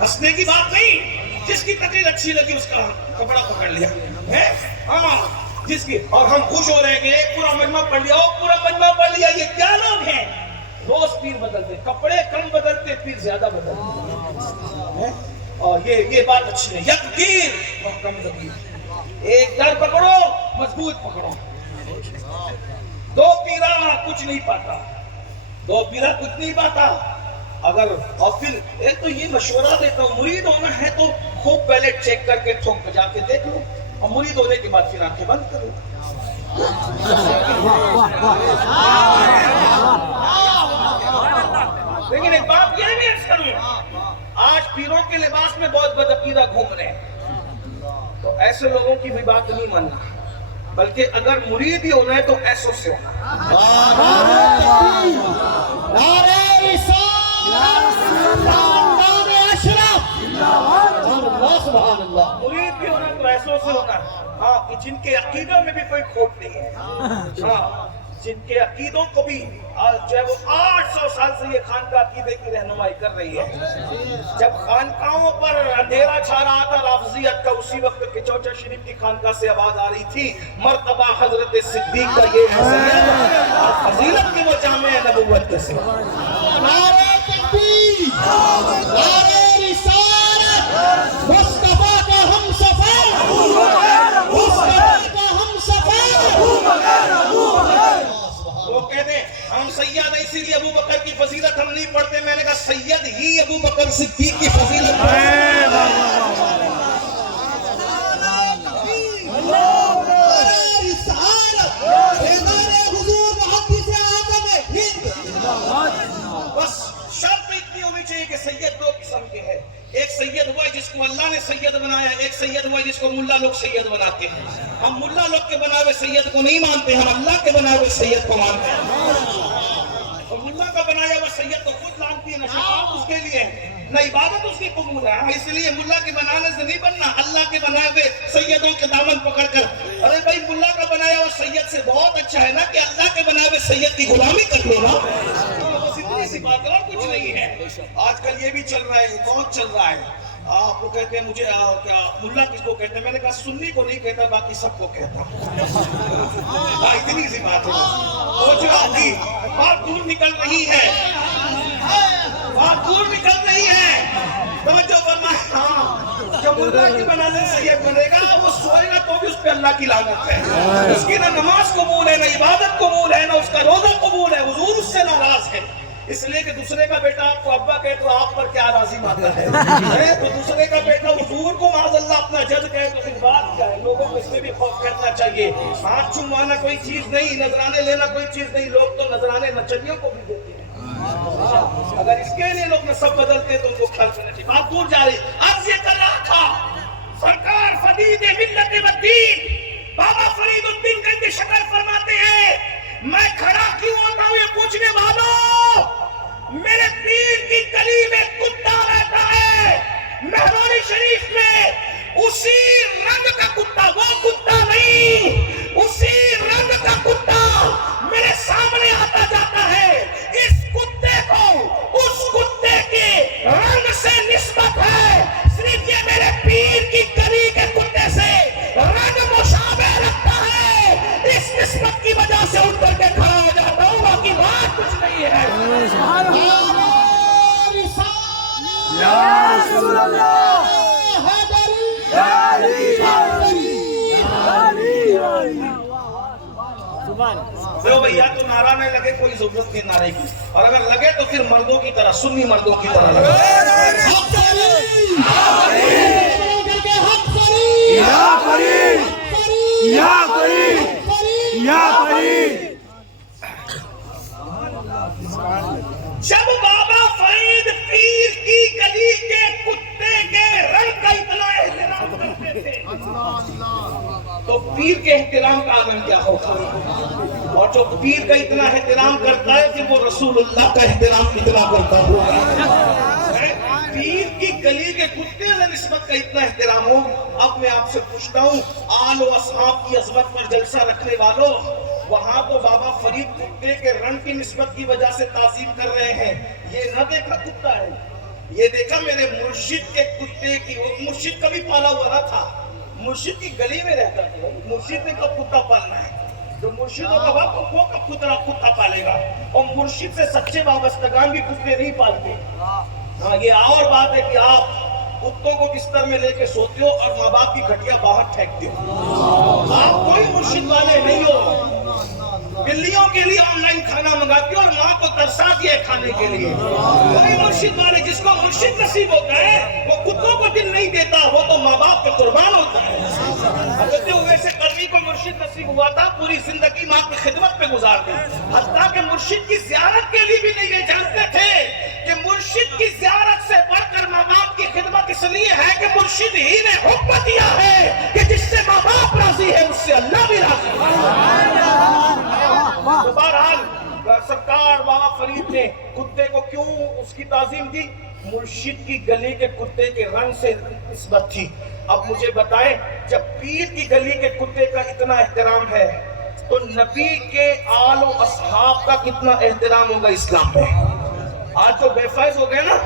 ہنسنے کی بات نہیں, جس کی تقریر اچھی لگی اس کا کپڑا پکڑ لیا, ہاں جس کی, اور ہم خوش ہو رہے ہیں کہ ایک پورا مجمع پڑھ لیا, اور پورا مجمع پڑھ لیا. یہ کیا لوگ ہیں, روز پیر بدلتے, کپڑے کم بدلتے, پیر زیادہ بدلتے. اور یہ بات اچھی ہے, یک پیر اور کم لگی. ایک در پکڑو مضبوط پکڑو, دو پیرا کچھ نہیں پاتا, دو پیرا کچھ نہیں پاتا. اگر اور پھر ایک تو یہ مشورہ دیتا ہوں, مرید ہونا ہے تو خوب پہلے چیک کر کے ٹھوک بجا کے دیکھ لو, اور مرید ہونے کے بعد پھر آنکھیں بند کرو. لیکن ایک بات یہ بھی عرض کروں, آج پیروں کے لباس میں بہت بدعقیدہ گھوم رہے ہیں, تو ایسے لوگوں کی بھی بات نہیں ماننا, بلکہ اگر مرید ہی ہونا ہے تو ایسوں سے مرید بھی ہونا تو ایسوں سے ہونا. ہاں, کہ جن کے عقیدوں میں بھی کوئی کھوٹ نہیں ہے. ہاں, جن کے عقیدوں کو بھی جو ہے وہ 800 سال سے یہ خانقاہ عقیدے کی رہنمائی کر رہی ہے. جب خانقاہوں پر اندھیرا چھا رہا تھا رافضیت کا, اسی وقت کہ چوچا شریف کی خانقاہ سے آواز آ رہی تھی مرتبہ حضرت صدیق کا یہ سید اور فضیلت کے وہ جامع نبوت کے سوا. نعرہ تکبیر, نعرہ رسالت, مصطفیٰ کا ہم سفر, مصطفیٰ کا ہم سفر. وہ کہتے ہیں ہم سید ہیں اسی لیے ابو بکر کی فضیلت ہم نہیں پڑھتے. میں نے کہا سید ہی ابو بکر صدیق کی فضیلت بس. شرط اتنی ہونی چاہیے کہ سید دو قسم کے ہیں. ایک سید ہوا جس کو اللہ نے سید بنایا, ایک سید ہوا جس کو ملا لوگ سید بناتے ہیں. ہم ملا لوگ کے بنائے ہوئے سید کو نہیں مانتے, ہم اللہ کے بنائے ہوئے سید کو مانتے ہیں. اور ملا کا بنایا ہوا سید تو خود لانتی ہے, نہ شفاعت اس کے لیے, نہ عبادت اس کی قبول ہے. اس لیے ملا کے بنانے سے نہیں بننا, اللہ کے بنائے ہوئے سیدوں کے دامن پکڑ کر. ارے بھائی ملا کا بنایا ہوا سید سے بہت اچھا ہے نا کہ اللہ کے بنائے ہوئے سید کی غلامی کر لو نا. بس اتنی سی بات ہے, اور کچھ نہیں ہے. آج کل یہ بھی چل رہا ہے, بہت چل رہا ہے. آپ کو کہتے ہیں مجھے ملا کس کو کہتے ہیں, میں نے کہا سنی کو نہیں کہتا, باقی سب کو کہتا. اتنی سی بات ہے. وہ جو آپ کی بات دور نکل رہی ہے, بات دور نکل رہی ہے. توجہ فرمائیں, ہاں جو ملا کی بنانے سے یہ بنے گا وہ سوئے گا تو بھی اس پہ اللہ کی لعنت ہے. اس کی نہ نماز قبول ہے, نہ عبادت قبول ہے, نہ اس کا روزہ قبول ہے. حضور اس سے ناراض ہے, اس لیے کہ دوسرے کا بیٹا آپ کو ابا کہے تو آپ پر کیا لازم آتا ہے. تو دوسرے کا بیٹا حضور کو معاذ اللہ اپنا جد کہے تو پھر بات کیا ہے. لوگوں کو اس میں بھی خوف کرنا چاہیے. ہاتھ چومانا کوئی چیز نہیں, نذرانے لینا کوئی چیز نہیں. لوگ تو نذرانے نچنیوں کو بھی دیتے ہیں. اگر اس کے لیے لوگ نسب بدلتے تو ان کو خیال کرنا چاہیے. بات دور جا رہی. آج یہ کر رہا تھا سرکار فدید ملت و دین پوچھنے والوں، میرے پیر کی گلی میں کتا رہتا ہے، مہرانی شریف میں اسی رنگ کا کتا، وہ کتا نہیں، اسی رنگ کا کتا میرے سامنے آتا جاتا ہے. اس کتے کو اس کتے کے رنگ سے نسبت ہے، صرف یہ میرے پیر کی گلی کے کتے سے رنگ مشابہ رکھتا ہے. اس نسبت کی وجہ سے اٹھ کر کے کھڑا ہو جاتا ہوں، باقی بات کچھ نہیں ہے. یا رسول اللہ، تو بھیا تو نعرہ نہیں لگے، کوئی ضرورت نہیں نعرے کی، اور اگر لگے تو پھر مردوں کی طرح، سنی مردوں کی طرح لگے. یا فرید، یا فرید، یا فرید. جب بابا فرید پیر کی گلی کے کتے کے رنگ کا اتنا احترام کرتے تھے تو پیر کے احترام کا آنند کیا ہوگا؟ اور جو پیر کا اتنا احترام کرتا ہے پھر وہ رسول اللہ کا احترام کتنا کرتا ہوگا؟ پیر کی گلی کے کتے سے نسبت کا اتنا احترام ہو. اب میں آپ سے پوچھتا ہوں، آل و اصحاب کی عظمت پر جلسہ رکھنے والوں، وہاں تو بابا فرید کتے کے رنگ کی نسبت کی وجہ سے تعظیم کر رہے ہیں. یہ نہ دیکھا کتا ہے، یہ دیکھا میرے مرشد کے کتے کی. وہ مرشد کبھی پالا ہوا نہ تھا، مرشد کی گلی میں رہتا تھا. مرشد نے کب کتا پالنا ہے؟ جو مرشد ہوگا وہ کب کتا پالے گا؟ اور مرشد سے سچے وابستگان بھی کتے نہیں پالتے. ہاں، یہ اور بات ہے کہ آپ کتوں کو بستر میں لے کے سوتے ہو اور ماں باپ کی گھٹیا باہر پھینکتے ہو. آپ کوئی مرشد والے نہیں ہو. بلیوں کے لیے آن لائن کھانا منگاتے ہو اور ماں کو ترسا دیا ہے کھانے کے لیے. کوئی مرشد والے، جس کو مرشد نصیب ہوتا ہے وہ کتوں کو دل نہیں دیتا، وہ تو ماں باپ پہ قربان ہوتا ہے. حضرت اویس قرنی کو مرشد نصیب ہوا تھا، پوری زندگی ماں کی خدمت پہ گزار دی، حتیٰ کہ مرشد کی زیارت کے لیے بھی نہیں گئے. جانتے تھے کہ مرشد کی زیارت سے بڑھ کر ماں باپ کی خدمت اس لیے ہے کہ مرشد ہی نے حکم دیا ہے کہ جس سے ماں باپ راضی ہے اس سے اللہ بھی راضی ہے. تو بہرحال سرکار بابا فرید نے کتے کو کیوں اس کی تعظیم دی؟ مرشد کی گلی کے کتے کے رنگ سے نسبت تھی. اب مجھے بتائیں، جب پیر کی گلی کے کتے کا اتنا احترام ہے تو نبی کے آل و اصحاب کا کتنا احترام ہوگا اسلام میں؟ آج جو بے فیض ہو گئے نا،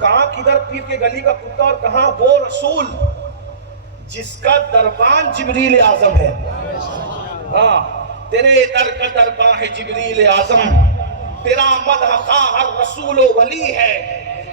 کہاں کدھر پیر کے گلی کا کتا اور کہاں وہ رسول جس کا دربان جبریل اعظم ہے. ہاں، تیرے در کا دربان ہے جبریل اعظم، تیرا مدح خواہ ہر رسول و ولی ہے.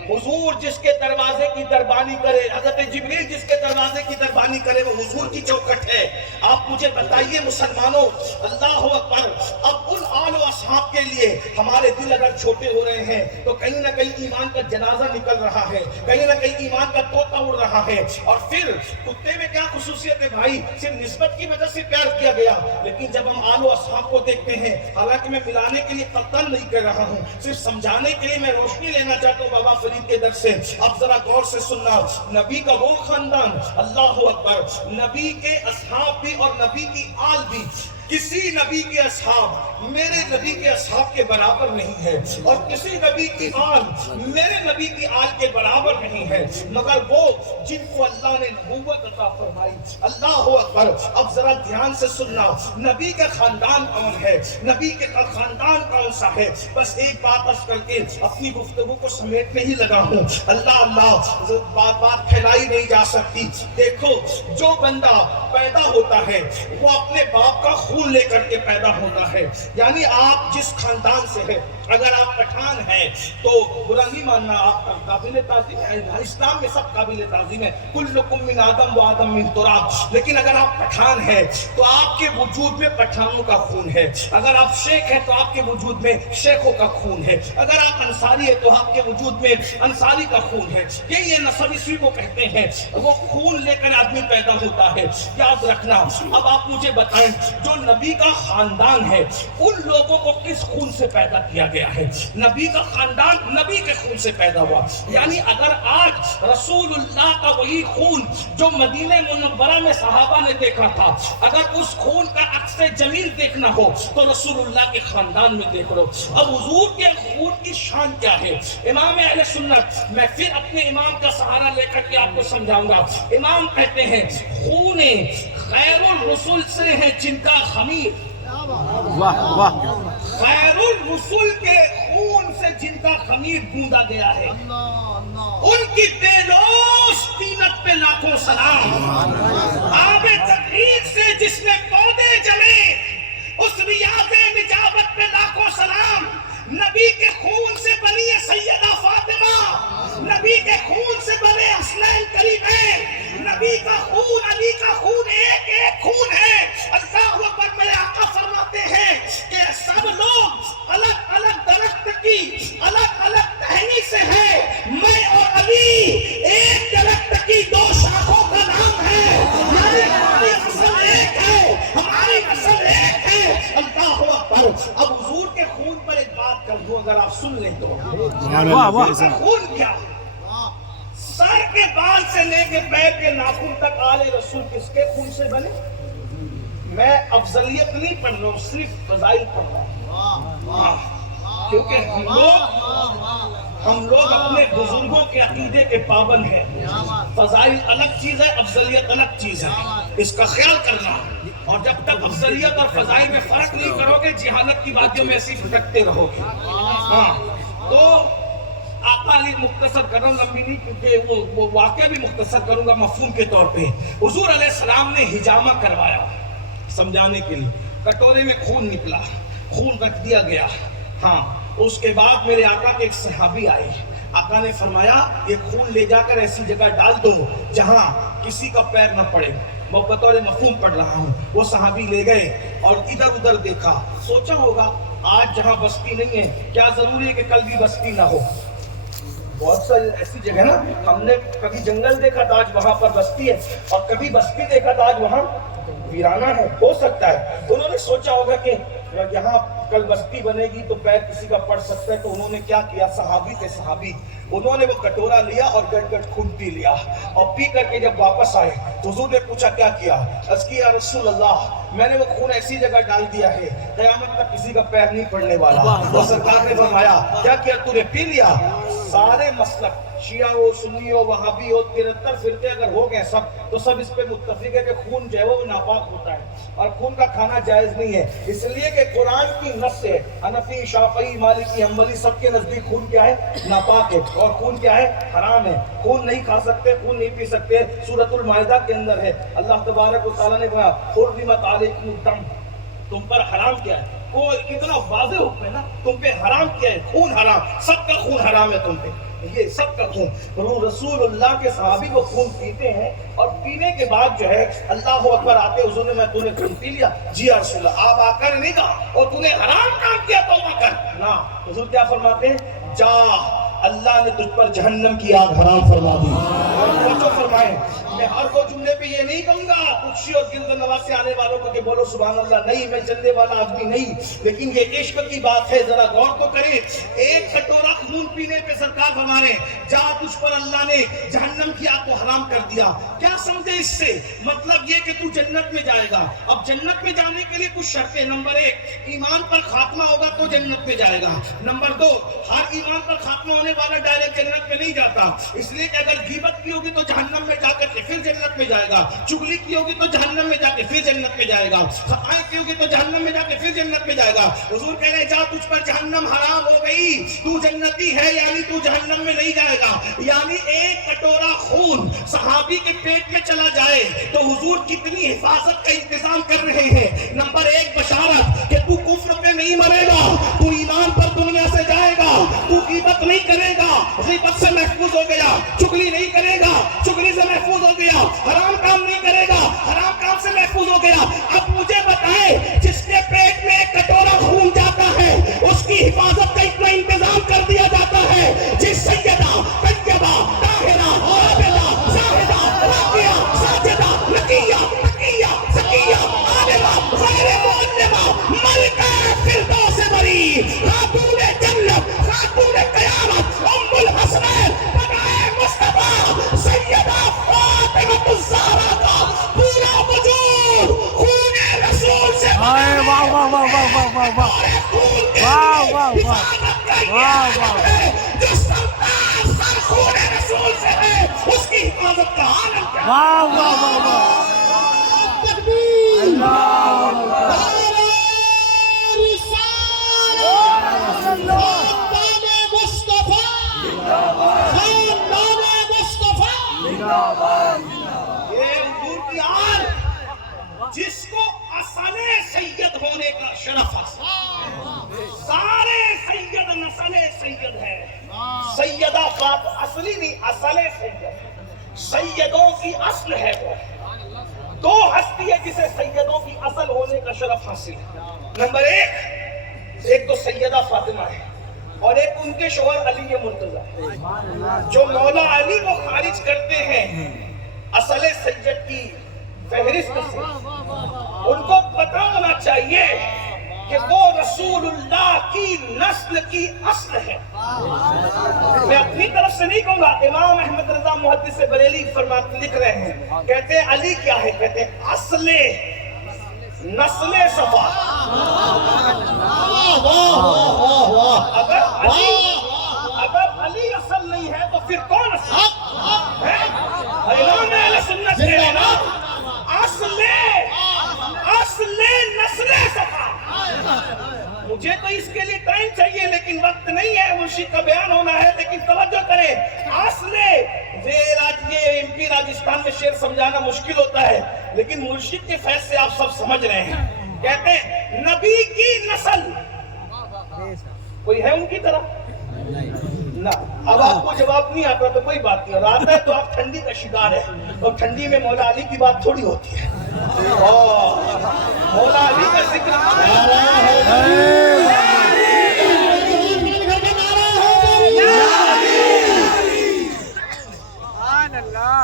حضور جس کے دروازے کی دربانی کرے، حضرت جبریل جس کے دروازے کی دربانی کرے وہ حضور کی چوکھٹ ہے. آپ مجھے بتائیے مسلمانوں، اللہ اکبر، اب ان آل و اصحاب کے لیے ہمارے دل اگر چھوٹے ہو رہے ہیں تو کہیں نہ کہیں ایمان کا جنازہ نکل رہا ہے، کہیں نہ کہیں ایمان کا طوطا اڑ رہا ہے. اور پھر کتے میں کیا خصوصیت ہے بھائی؟ صرف نسبت کی وجہ سے پیار کیا گیا. لیکن جب ہم آل و اصحاب کو دیکھتے ہیں، حالانکہ میں ملانے کے لیے قطعاً نہیں کر رہا ہوں، صرف سمجھانے کے لیے میں روشنی لینا چاہتا ہوں بابا فرید کے در سے. اب ذرا غور سے سننا، نبی کا وہ خاندان، اللہ اکبر، نبی کے اصحاب بھی اور نبی کی آل بھی، کسی نبی کے اصحاب میرے نبی کے اصحاب کے برابر نہیں ہے، اور کسی نبی کی آل میرے نبی کی آل کے برابر نہیں ہے، مگر وہ جن کو اللہ نے نبوت عطا فرمائی. اللہ اکبر. اب ذرا دھیان سے سننا، نبی کا خاندان کون ہے، نبی کے خاندان کون سا ہے؟ بس ایک بات عرض کر کے اپنی گفتگو کو سمیٹنے ہی لگا ہوں. اللہ اللہ، بات پھیلائی نہیں جا سکتی. دیکھو، جو بندہ پیدا ہوتا ہے وہ اپنے باپ کا خون لے کر کے پیدا ہوتا ہے. یعنی آپ جس خاندان سے ہیں، اگر آپ پٹھان ہیں تو برا نہیں ماننا، آپ قابل تعظیم ہے. اسلام میں سب قابل تعظیم ہے، کلکم من آدم و آدم من تراب. لیکن اگر آپ پٹھان ہیں تو آپ کے وجود میں پٹھانوں کا خون ہے. اگر آپ شیخ ہیں تو آپ کے وجود میں شیخوں کا خون ہے. اگر آپ انصاری ہیں تو آپ کے وجود میں انصاری کا خون ہے. یہ نسب اسی کو کہتے ہیں، وہ خون لے کر آدمی پیدا ہوتا ہے. یاد رکھنا. اب آپ مجھے بتائیں، جو نبی کا خاندان ہے ان لوگوں کو کس خون سے پیدا کیا گیا؟ گیا ہے. نبی کا خاندان نبی کے خون سے پیدا ہوا. یعنی اگر آج رسول اللہ کا وہی خون جو مدینہ منورہ میں صحابہ نے دیکھا تھا، اگر اس خون کا عکس جمیل دیکھنا ہو تو رسول اللہ کے خاندان میں دیکھ لو. اب حضور کے خون کی شان کیا ہے؟ امام اہل سنت، میں پھر اپنے امام کا سہارا لے کر کے آپ کو سمجھاؤں گا. امام کہتے ہیں خون خیر الرسول سے ہے جن کا خمیر. واہ واہ. خیر الرسول کے خون سے جن کا خمیر گوندا گیا ہے، ان کی بے لوث طینت پہ لاکھوں سلام. آب تطہیر سے جس نے پودے جمے، اس ریاض نجابت پہ لاکھوں سلام. نبی کے خون سے بنی ہے سیدہ فاطمہ، نبی کے خون سے بنے حسنین کریمین. نبی کا خون، علی کا خون ایک ایک خون ہے. اللہ اکبر. میرے آقا فرماتے ہیں کہ سب لوگ الگ الگ درخت کی الگ الگ ٹہنی سے ہے، میں اور علی ایک درخت کی دو شاخوں کا نام ہے. ہماری نسل ایک ہے، ہماری نسل ایک ہے. اللہ اکبر. اب حضور کے خون پر ایک بات کر دوں، اگر آپ سن لیں تو واہ واہ. خون کیا؟ سر کے بال سے لے کے پیر کے ناخن تک آل رسول کس کے خون سے بنے؟ میں افضلیت نہیں پڑھ رہا ہوں، صرف فضائل پڑھ رہا ہوں. کیونکہ ہم لوگ اپنے بزرگوں کے عقیدے کے پابند ہیں. فضائل الگ چیز ہے، افضلیت الگ چیز ہے، اس کا خیال کرنا. اور جب تک افضلیت اور فضائل میں فرق نہیں کرو گے، جہالت کی باتوں میں ایسے بھٹکتے رہو گے. تو آقا علی مختصر کروں، لمبی نہیں، کیونکہ وہ واقعہ بھی مختصر کروں گا مفہوم کے طور پہ. حضور علیہ السلام نے حجامہ کروایا سمجھانے کے لیے. کٹورے میں خون نکلا، خون رکھ دیا گیا. اس کے بعد میرے آقا کے ایک صحابی آئے. آقا نے فرمایا یہ خون لے جا کر ایسی جگہ ڈال دو جہاں کسی کا پیر نہ پڑے. میں بطور مفہوم پڑھ رہا ہوں. وہ صحابی لے گئے اور ادھر ادھر دیکھا. سوچا ہوگا آج جہاں بستی نہیں ہے، کیا ضروری ہے کہ کل بھی بستی نہ ہو؟ بہت ساری ایسی جگہ نا، ہم نے کبھی جنگل دیکھا تھا آج وہاں پر بستی ہے، اور کبھی بستی دیکھا تھا آج وہاں ویرانہ ہے. ہو سکتا ہے انہوں نے سوچا ہوگا کہ یہاں کل بستی بنے گی تو پیر کسی کا پڑ سکتا ہے. تو انہوں نے کیا کیا؟ صحابی تھے صحابی، انہوں نے وہ کٹورا لیا اور گٹ گٹ خون پی لیا. اور پی کر کے جب واپس آئے تو حضور نے پوچھا کیا کیا؟ عرض کی یا رسول اللہ میں نے وہ خون ایسی جگہ ڈال دیا ہے قیامت تک کسی کا پیر نہیں پڑنے والا. تو سرکار نے فرمایا کیا کیا تو نے؟ پی لیا. سارے مسلک شیعہ ہو، سنی ہو، وہابی ہو، 73 فرقے اگر ہو گئے سب، تو سب اس پہ متفق ہے کہ خون جو ہے وہ ناپاک ہوتا ہے اور خون کا کھانا جائز نہیں ہے. اس لیے کہ قرآن کی نص ہے. حنفی، شافعی، مالکی، حنبلی سب کے نزدیک خون کیا ہے؟ ناپاک ہے. اور خون کیا ہے؟ حرام ہے. خون نہیں کھا سکتے، خون نہیں پی سکتے. سورۃ المائدہ کے اندر ہے، اللہ تبارک و تعالیٰ نے کہا حرمت علیکم الدم، تم پر حرام کیا ہے. وہ کتنا واضح حکم ہے نا، تم پہ حرام کیا ہے؟ خون حرام. سب کا خون حرام ہے تم پہ، یہ سب کا خون. رسول اللہ کے صحابی وہ خون پیتے ہیں اور پینے کے بعد جو ہے اللہ اکبر آتے حضور نے میں تو نے خون پی لیا. جی یا رسول اللہ. آپ آ کر نہیں کہا اور تو نے حرام کام کیا توبہ کر. نہ، حضور کیا فرماتے ہیں؟ جا اللہ نے تجھ پر جہنم کی آگ حرام فرما دی. اور جو فرمائے میں ہر وہ جملے پہ یہ نہیں کہوں گا خوشی اور گرد نواز سے آنے والوں کو کہ بولو سبحان اللہ، نہیں میں جلنے والا آدمی نہیں، لیکن یہ عشق کی بات ہے، ذرا غور تو کریں. ایک کٹورا خون پینے پہ سرکار فرمانے جا تجھ پر اللہ نے جہنم کی آگ کو حرام کر دیا. کیا سمجھے اس سے؟ مطلب یہ کہ تو جنت میں جائے گا. اب جنت میں جانے کے لیے کچھ شرطیں. نمبر 1 ایمان پر خاتمہ ہوگا تو جنت میں جائے گا. نمبر 2 ہر ایمان پر خاتمہ ہونے والا ڈائریکٹ جنت میں نہیں جاتا، اس لیے کہ اگر غیبت کی ہوگی تو جہنم میں جا کر کے پھر جنت میں جائے گا، چغلی کی ہوگی تو جہنم میں جا کے پھر جنت میں جائے گا، خطائیں کی ہوگی تو جہنم میں جا کے پھر جنت میں جائے گا. حضور کہہ رہے جا تجھ پر جہنم حرام ہو گئی، تو جنتی ہے یعنی تو جہنم میں نہیں جائے گا. یعنی ایک کٹورا خون صحابی کے پیٹ میں چلا جائے تو حضور کتنی حفاظت کا انتظام کر رہے ہیں. نمبر 1 بشارت کہ تو کفر پہ نہیں مرے گا، تو ایمان پر دنیا سے جائے گا، تو غیبت نہیں کرے گا، غیبت سے محفوظ ہو گیا، چغلی نہیں کرے گا، چغلی سے محفوظ ہو گیا، حرام کام نہیں کرے گا، حرام کام سے محفوظ ہو گیا. اب مجھے بتائیں جس کے پیٹ میں ایک کٹورا خون جاتا ہے اس کی حفاظت کا اتنا انتظام کر دیا جاتا ہے جس سیدہ طیبہ طاہرہ عابدہ زاہدہ راقیہ ساجدہ نقیہ تقیہ زکیہ عالمہ جو سردار سر خون رسول سے ہے اس کی حفاظت کا عالم کیا ہے؟ تکبیر! خاندان مصطفیٰ! خاندان مصطفیٰ! یہ حضور کی آل جس کو اصل سید ہونے کا شرف حاصل، سارے سید نسل سید ہے، سیدہ فاطمہ اصلی نہیں، اصل سید، سیدوں کی اصل ہے وہ، دو ہستی ہے جسے سیدوں کی اصل ہونے کا شرف حاصل ہے۔ نمبر ایک تو سیدہ فاطمہ ہے اور ایک ان کے شوہر علی مرتضیٰ ہے، جو مولا علی کو خارج کرتے ہیں اصل سید کی فہرست سے۔ ان کو پتہ ہونا چاہیے کہ وہ رسول اللہ کی نسل کی اصل ہے۔ میں اپنی طرف سے نہیں کہوں گا، امام احمد رضا محدث بریلی فرماتے لکھ رہے ہیں، کہتے ہیں علی کیا ہے؟ کہتے ہیں اصل نسل صفا۔ اگر علی اصل نہیں ہے تو پھر کون اصل ہے؟ امام اہل سنت کہہ رہے ہیں نا، اصل نسل صفا۔ مجھے تو اس کے لیے ٹائم چاہیے لیکن وقت نہیں ہے، مرشد کا بیان ہونا ہے، لیکن توجہ کریں، اصل یہ ایم پی راجستھان میں شعر سمجھانا مشکل ہوتا ہے لیکن مرشد کے فیض سے آپ سب سمجھ رہے ہیں۔ کہتے ہیں نبی کی نسل، کوئی ہے ان کی طرح؟ نہ۔ اب آپ کو جواب نہیں آتا تو کوئی بات نہیں، اور آتا ہے تو آپ ٹھنڈی کا شکار ہے، اور ٹھنڈی میں مولا علی کی بات تھوڑی ہوتی ہے۔ مولا علی کا ذکر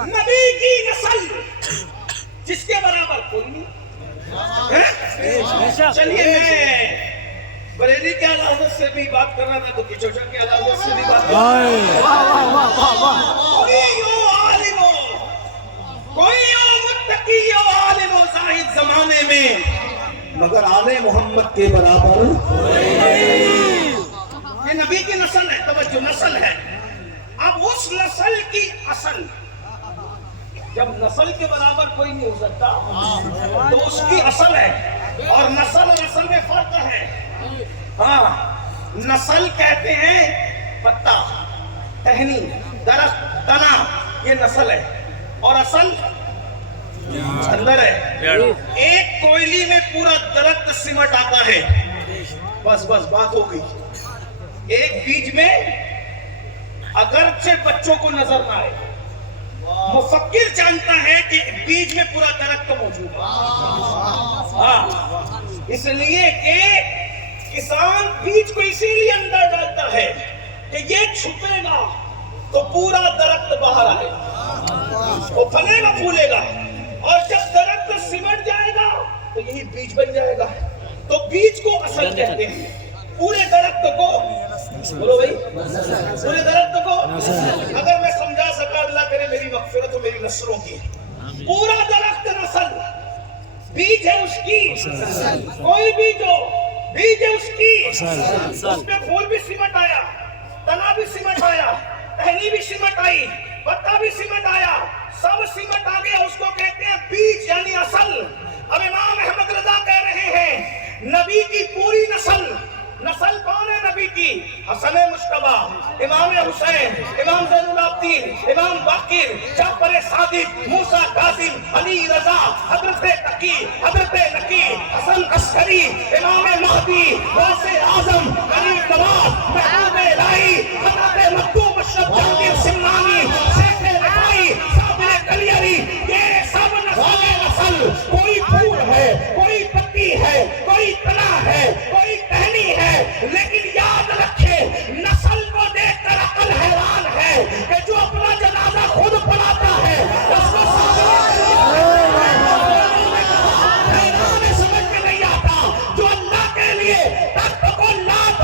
نبی کی نسل جس کے برابر کوئی نہیں۔ چلیے میں بریلی کے علامت سے بھی بات کر رہا تھا تو کچوچا کے علامت سے بھی بات کر رہا تھا۔ کوئی متقی عالم و زاہد زمانے میں مگر آل محمد کے برابر یہ نبی کی نسل ہے، توجہ نسل ہے۔ اب اس نسل کی اصل، جب نسل کے برابر کوئی نہیں ہو سکتا تو اس کی اصل ہے، اور نسل اور اصل میں فرق ہے۔ ہاں، نسل کہتے ہیں پتا، ٹہنی، درخت، تنا، یہ نسل ہے، اور اصل اندر ہے۔ ایک کوئلی میں پورا درخت سمٹ آتا ہے، بس بات ہو گئی۔ ایک بیج میں اگرچہ بچوں کو نظر نہ آئے، مفکر جانتا ہے کہ بیج میں پورا درخت موجود ہے۔ ہاں، اس لیے کہ کسان بیج کو اسی لیے اندر ڈالتا ہے کہ یہ چھپے گا تو پورا درخت باہر آئے گا، وہ پھلے گا پھولے گا، اور جب درخت سمٹ جائے گا تو یہی بیج بن جائے گا۔ تو بیج کو اصل کہتے ہیں، پورے درخت کو، بولو بھائی، پورے درخت کو اگر میں سمجھا سکا، اللہ کرے میری مغفرت ہو میری نسلوں کی۔ پورا درخت نسل، بیج ہے اس کی، کوئی بیج ہو، بیج ہے اس کی، اس میں پھول بھی سمٹ آیا، تنا بھی سمٹ آیا، ٹہنی بھی سمٹ آئی، پتا بھی سمٹ آیا، سب سمٹ آ گیا، اس کو کہتے ہیں بیج یعنی اصل۔ اب امام احمد رضا کہہ رہے ہیں نبی کی پوری نسل، نسل کون ہے نبی کی؟ حسن مجتبیٰ، امام حسین، امام زین العابدین، امام باقر، جعفر صادق، موسیٰ کاظم، علی رضا، حضرت تقی، حضرت نقی، حسن عسکری، امام مہدی، غوث اعظم، غریب نواز، محبوب الہی، حضرت مکتوب اشرف جہانگیر سمنانی، شیخ رفاعی، صابر کلیری، یہ سب نسل، کوئی پھول ہے، کوئی پتی ہے، کوئی تنا ہے، کوئی ٹہنی ہے، لیکن یاد رکھے نسل کو دیکھ کر عقل حیران ہے کہ جو اپنا جنازہ خود پڑھاتا ہے اس کو حیران سمجھ میں نہیں آتا، جو اللہ کے لیے تخت کو لات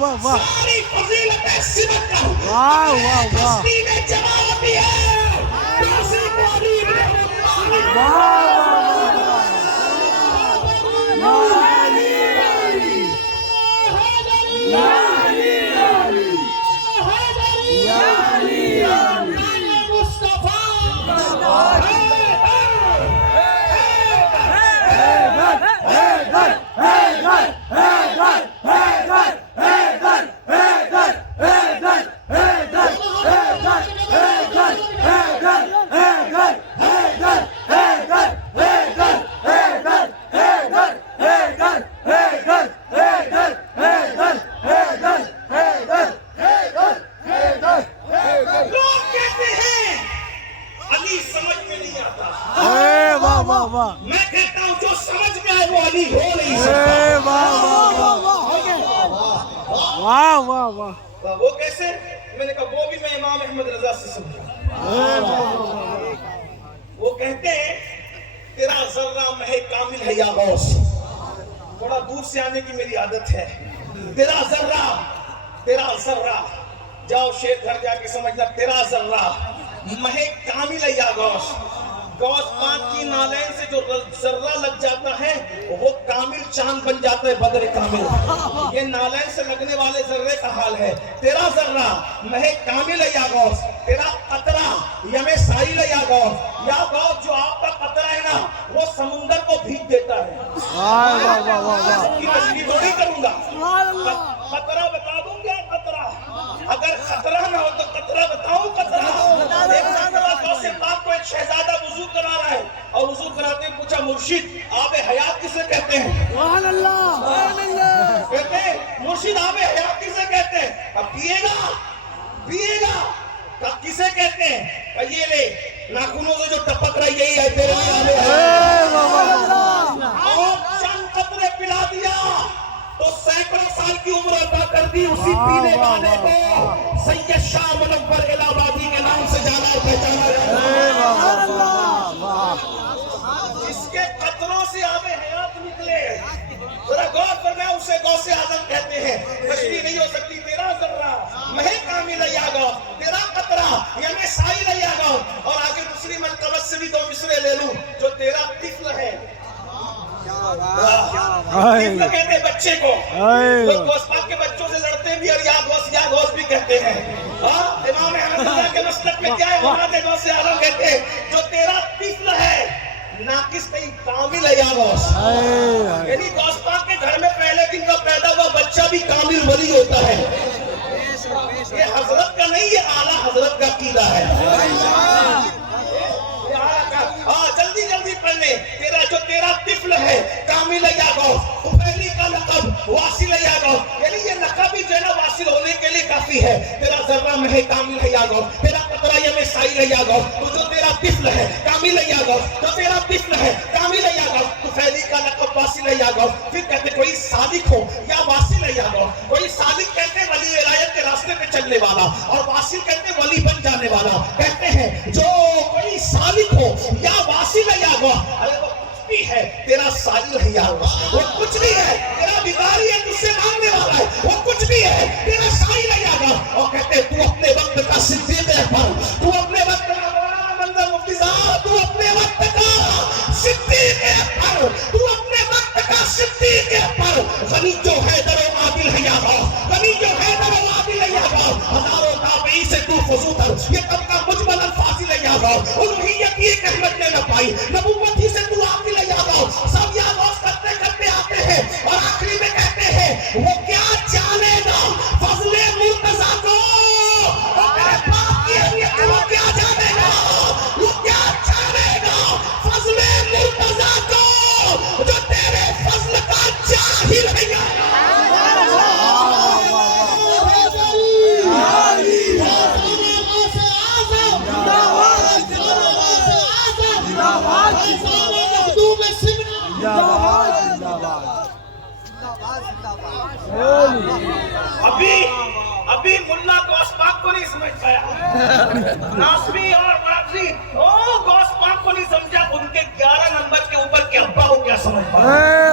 واہ واہ ساری فضیلتیں سمٹ کر واہ واہ واہ ہستی میں جمع ہوتی ہے قاسم علی رحمۃ اللہ میں کہتا ہوں جو سمجھ میں آئے وہ علی ہو نہیں سکتا. واہ واہ واہ وہ کیسے؟ میں نے کہا وہ بھی میں امام احمد رضا سے سمجھا. وہ کہتے ہیں تیرا ذرہ مہ کامل ہے یا غوث. تھوڑا دور سے آنے کی میری عادت ہے. تیرا ذرہ جاؤ شیر گھر جا کے سمجھنا. تیرا ذرہ مہ کامل ہے یا غوث. غوث پاک کی نالین سے جو ذرہ لگ جاتا ہے وہ کامل چاند بن جاتا ہے, بدر کامل. یہ نالین سے لگنے والے ذرے کا حال ہے. تیرا ذرہ مہ کامل ہے یا غوث. تیرا قطرہ یم سائل ہے یا غوث. یا غوث جو آپ کا قطرہ ہے نا وہ سمندر کو بھیگ دیتا ہے. سب کی تشریح تھوڑی کروں گا. قطرہ بتا دوں کیا قطرہ. اگر قطرہ نہ ہو تو قطرہ بتاؤں قطرہ. ایک مرتبہ غوث پاک کو ایک شہزادہ وضو کرا رہا ہے اور وضو کراتے ہوئے پوچھا مرشد آب حیات کسے کہتے ہیں؟ کہتے ہیں مرشد آب حیات کسے کہتے ہیں؟ اب پیے گا کسے کہتے ہیں؟ یہ لے ناخنوں سے جو ٹپک رہی یہی ہے تیرے لیے آب حیات. اور چند قطرے پلا دیا تو سینکڑوں سال کی عمر عطا کر دی. اسی پینے والے کو سید شاہ منور الہ آبادی کے نام سے جانا اور پہچانا جاتا ہے. اس کے قطروں سے آب حیات نکلے. ذرا غور کرنا اسے غوث اعظم کہتے ہیں. تشریح نہیں ہو سکتی. تیرا ذرہ مہ کامل ہے یا غوث. تیرا قطرہ یم سائل ہے یا غوث. اور آگے دوسری مرتبہ سے بھی دو مصرے لے لوں. جو تیرا طفل ہے طفل کہتے ہیں بچے کو. لوگ غوث پاک کے بچوں سے لڑتے بھی اور یا غوث بھی کہتے ہیں. امام احمد رضا کے مسلک میں کیا ہے؟ اولاد غوث اعظم کہتے ہیں جو تیرا طفل ہے ناقص نہیں کامل ہے یا غوث. یعنی غوث پاک کے گھر میں پہلے دن کا پیدا ہوا بچہ بھی کامل ولی ہوتا ہے. یہ حضرت کا نہیں, یہ اعلیٰ حضرت کا عقیدہ ہے. جلدی جلدی پڑھنے. تیرا طفل ہے کامل ہے یا غوث. پہلی کا لقب واصل ہے یا غوث. یعنی یہ لقب بھی جو ہے نا واصل ہونے کے لیے کافی ہے. تیرا ذرہ مہ کامل ہے یا غوث. تیرا قطرہ یم سائل ہے یا غوث. تو جو تیرا طفل ہے کامل ہے یا غوث. جو تیرا طفل ہے کامل ہے یا غوث. تو پہلی کا لقب واصل ہے یا غوث. پھر کہتے کوئی سالک ہو یا واصل ہے یا غوث. کوئی سالک کہتے ہیں ولی ولایت کے راستے پہ چلنے والا, اور واصل کہتے ہیں ولی بن جانے والا. کہتے ہیں جو کوئی سالک ہو یا واصل ہے یا غوث. ارے وہ کچھ بھی ہے تیرا سائل ہے یا غوث. وہ کچھ بھی ہے تیرا بھکاری ہے تجھ سے مانگنے والا ہے. وہ کچھ بھی ہے تیرا سائل ہے یا غوث. اور کہتے ہیں تو اپنے وقت کا صدیق اکبر, تو اپنے وقت کا مولانا منظر مفتی صاحب, تو اپنے وقت کا صدیق اکبر, تو اپنے وقت کا صدیق اکبر. غنی جو حیدر و عادل ہے یا غوث. غنی جو حیدر و عادل ہے یا غوث. ہزاروں تابعین سے تو فضوتر یہ کب کا مجمل الفاظل ہے یا غوث. الوہیت کی ایک احمد نے نہ پائی, نبوت ہی سے تو عادل ہے یا غوث. سب یا غوث کرتے کرتے آتے ہیں اور آخری میں کہتے ہیں وہ کیا جانے گا فضل مرتضیٰ کو. میرے باپ کی اہمیت کو وہ کیا جانے گا, وہ کیا جانے گا فضل مرتضیٰ کو جو تیرے فضل کا جاہل ہے یا ابھی ملا غوث پاک کو نہیں سمجھ پایا. ناصری اور واقعی غوث پاک کو نہیں سمجھا. ان کے 11 نمبر کے اوپر کے ابا کو کیا سمجھ پایا.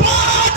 5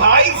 22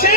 6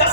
10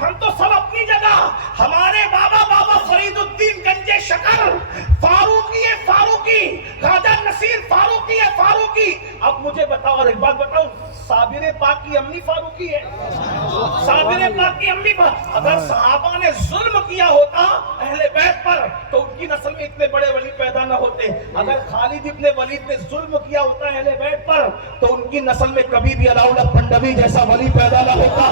ہم تو سب اپنی جگہ، ہمارے بابا فرید الدین گنجے شکر فاروقی خواجہ نصیر فاروقی. اب مجھے بتاؤ، اور ایک بات بتاؤ، صابر پاک کی امی فاروقی ہے. صابر پاک کی امی پاک. اگر صحابہ نے ظلم کیا ہوتا اہل بیت پر تو ان کی نسل میں اتنے بڑے ولی پیدا نہ ہوتے. اگر خالد ابن ولید نے ظلم کیا ہوتا اہل بیت پر تو ان کی نسل میں کبھی بھی علاؤلہ پنڈوی جیسا ولی پیدا نہ ہوتا.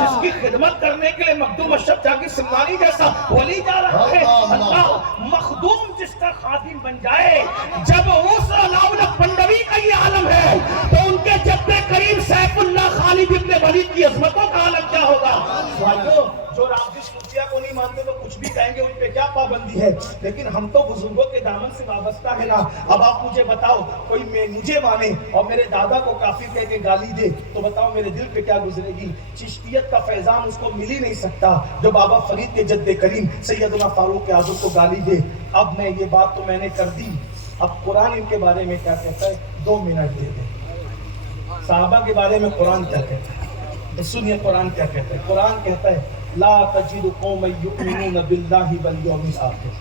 جس کی خدمت کرنے کے لیے مخدوم اشرف جاگیر سمنانی جیسا ولی جا رہا ہے. اللہ مخدوم جس کا خادم بن جائے، جب اس علاؤلہ پنڈوی کا یہ عالم ہے تو ان کے جد کریم سیف اللہ خالد ابن ولید کی عظمتوں کا عالم کیا ہوگا؟ بھائیو، جو رافضی صوفیہ کو نہیں مانتے تو کچھ بھی کہیں گے، ان پہ کیا پابندی ہے؟ لیکن ہم تو بزرگوں کے دامن سے وابستہ ہے نا. اب آپ مجھے بتاؤ، کوئی مجھے مانے اور میرے دادا کو کافر کہہ کے گالی دے تو بتاؤ میرے دل پہ کیا گزرے گی؟ چشتیت کا فیضان اس کو مل ہی نہیں سکتا جو بابا فرید کے جد کریم سیدنا فاروق اعظم کو گالی دے. اب میں یہ بات تو میں نے کر دی، اب قرآن ان کے بارے میں کیا کہتا ہے؟ 2 منٹ دے دیں. صحابہ کے بارے میں قرآن کیا کہتا ہے؟ سنیے قرآن کیا کہتا ہے. قرآن کہتا ہے لا تجد قوما یؤمنون باللہ والیوم الآخر.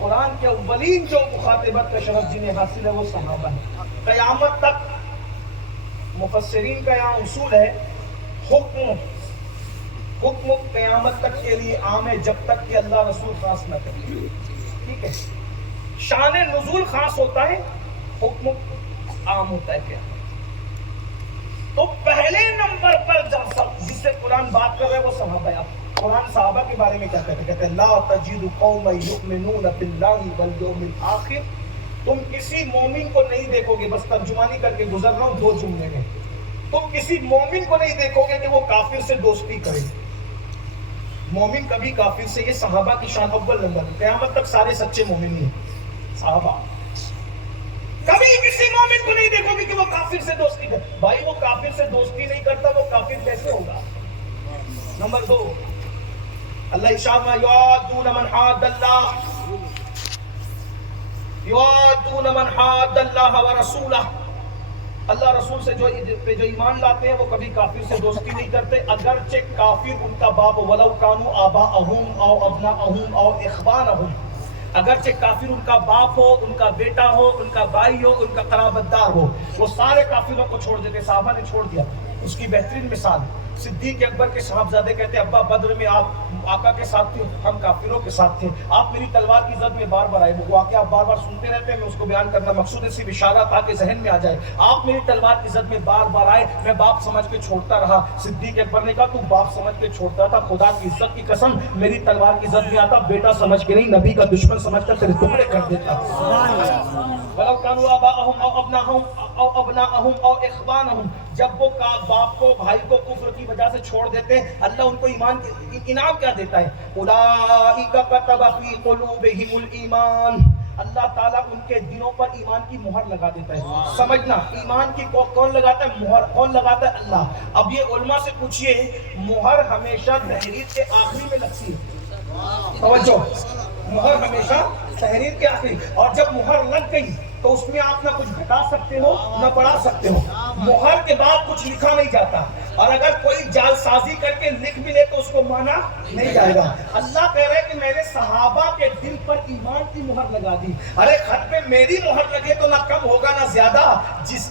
قرآن کے اولین جو مخاطبت کا شرف جنہیں حاصل ہے وہ صحابہ ہیں. قیامت تک مفسرین کا یہاں اصول ہے، حکم قیامت تک کے لیے عام ہے جب تک کہ اللہ رسول خاص نہ کرے. ٹھیک ہے، شان نزول خاص ہوتا ہے، حکم عام ہوتا ہے. کیا تو پہلے نمبر پر جس سے قرآن بات کر رہے ہیں وہ صحابہ ہے. قرآن صحابہ کے بارے میں کیا کہتے ہیں؟ کہتے ہیں لا تجد قوما یؤمنون باللہ والیوم الآخر. تم کسی مومن کو نہیں دیکھو گے، بس ترجمانی کر کے گزر رہا ہوں 2 جملے میں، تم کسی مومن کو نہیں دیکھو گے کہ وہ کافر سے دوستی کرے. مومن کبھی کافر سے، یہ صحابہ کی شان اول نمبر. قیامت تک سارے سچے مومن نہیں ہیں صحابہ. کبھی کسی مومن کو نہیں دیکھو گے کہ وہ کافر سے دوستی کرے. بھائی وہ کافر سے دوستی نہیں کرتا، وہ کافر کیسے ہوگا؟ نمبر 2، اللہ ارشاد میں یوادون من حاد اللہ ورسولہ. اللہ رسول سے جو ایمان لاتے ہیں وہ کبھی کافر سے دوستی نہیں کرتے، اگرچہ کافر ان کا باپ ولو کانوا آباءہم او ابناءہم او اخوانہم. اگرچہ کافر ان کا باپ ہو، ان کا بیٹا ہو، ان کا بھائی ہو، ان کا قرابت دار ہو، وہ سارے کافروں کو چھوڑ دیتے. صحابہ نے چھوڑ دیا. اس کی بہترین مثال صدیق اکبر کے صاحبزادے کہتے ہیں ابا بدر میں آپ آقا کے ساتھ تھے، ہم کافروں کے ساتھ تھے، آپ میری تلوار کی زد میں بار بار آئے. وہ واقعہ آپ بار بار سنتے رہتے ہیں، میں اس کو بیان کرنا مقصود ہے صرف اشارہ تاکہ ذہن میں آ جائے. آپ میری تلوار کی زد میں بار بار آئے، میں باپ سمجھ کے چھوڑتا رہا. صدیق اکبر نے کہا تو باپ سمجھ کے چھوڑتا تھا، خدا کی عزت کی قسم میری تلوار کی زد میں آتا، بیٹا سمجھ کے نہیں، نبی کا دشمن سمجھ کر تیرے ٹکڑے کر دیتا. ولو کانوا آباءہم او ابناءہم او اخوانہم. جب وہ باپ کو، بھائی کو کفر کی وجہ سے چھوڑ دیتے ہیں، اللہ ان کو ایمان انعام کیا دیتا ہے؟ اولئک کتب فی قلوبہم الایمان. اللہ تعالیٰ ان کے دلوں پر ایمان کی مہر لگا دیتا ہے. سمجھنا، ایمان کی کون لگاتا ہے؟ مہر کون لگاتا ہے؟ اللہ. اب یہ علماء سے پوچھئے، مہر ہمیشہ تحریر کے آخری میں لگتی ہے. توجہ، مہر ہمیشہ تحریر کے آخری، اور جب مہر لگ گئی تو اس میں آپ نہ کچھ گھٹا سکتے ہو نہ بڑھا سکتے ہو. مہر کے بعد کچھ لکھا نہیں جاتا، اور اگر کوئی جعل سازی کر کے لکھ بھی لے تو اس کو مانا نہیں جائے گا. اللہ کہہ رہے کہ میں نے صحابہ کے دل پر ایمان کی مہر لگا دی. ارے خط پہ میری مہر لگے تو نہ کم ہوگا نہ زیادہ. جس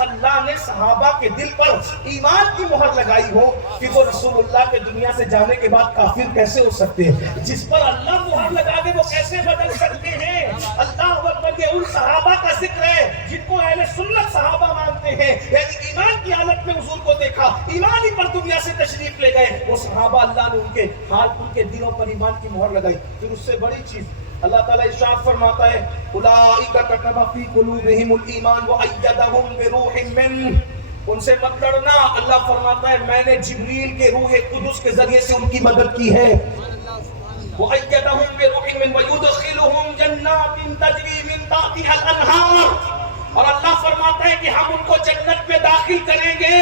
اللہ نے صحابہ کے دل پر ایمان کی مہر لگائی ہو کہ وہ رسول اللہ کے دنیا سے جانے کے بعد کافر کیسے ہو سکتے ہیں؟ جس پر اللہ مہر لگا دے وہ کیسے بدل سکتے ہیں؟ اللہ اکبر. یہ ان صحابہ کا ذکر ہے جن کو اہل سنت صحابہ مانتے ہیں، یعنی ایمان کی حالت میں حضور کو دیکھا، ایمان ہی پر دنیا سے تشریف لے گئے. وہ صحابہ اللہ نے ان کے حال، ان کے دلوں پر ایمان کی مہر لگائی. پھر اس سے بڑی چیز اللہ تعالیٰ ارشاد فرماتا ہے اولئک کتب فی قلوبہم الایمان وایدہم بروح منہ. ان سے مت ڈرنا، اللہ فرماتا ہے میں نے جبریل کے روح قدس کے ذریعے سے ان کی مدد کی ہے. وَأَيَّدَهُمْ بِرُوحٍ مِّنْهُ وَيُدْخِلُهُمْ جَنَّاتٍ تَجْرِي مِن تَحْتِهَا الْأَنْهَارُ. اور اللہ فرماتا ہے کہ ہم ان کو جنت میں داخل کریں گے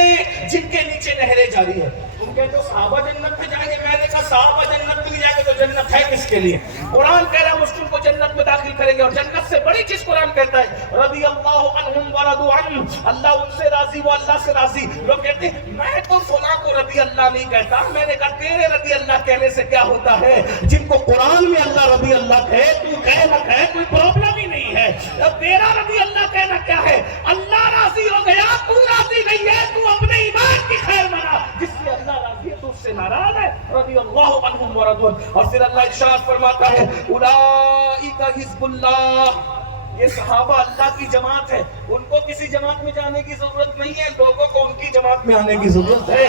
جن کے نیچے نہریں جاری ہیں. تم کہتے ہو صحابہ جنت میں جائیں گے، میں نے کہا صحابہ جنت میں نہیں جائیں گے تو جنت ہے کس کے لیے؟ قرآن کہہ رہا ہے مسلم کو جنت میں داخل کریں گے، اور جنت سے بڑی چیز قرآن کہتا ہے رضی اللہ عنہم ورضوا عنہ، اللہ ان سے راضی وہ اللہ سے راضی۔ لوگ کہتے ہیں میں تو فلاں کو رضی اللہ نہیں کہتا، میں نے کہا تیرے رضی اللہ کہنے سے کیا ہوتا ہے؟ جن کو قرآن میں اللہ رضی اللہ کہے تو کہے نہ کہے کوئی پرابلم ہی نہیں ہے۔ اب تیرا رضی اللہ کہنا کیا ہے؟ اللہ راضی ہو گیا، تو راضی نہیں ہے، تو اپنے ایمان کی خیر منا، جس سے اللہ راضی ہے تو اس سے ناراض ہے۔ رضی اللہ عنہم ورضوا عنہ۔ اور پھر اللہ ارشاد فرماتا ہے اولئک حزب اللہ، یہ صحابہ اللہ کی جماعت ہے، ان کو کسی جماعت میں جانے کی ضرورت نہیں ہے، لوگوں کو ان کی جماعت میں آنے کی ضرورت ہے۔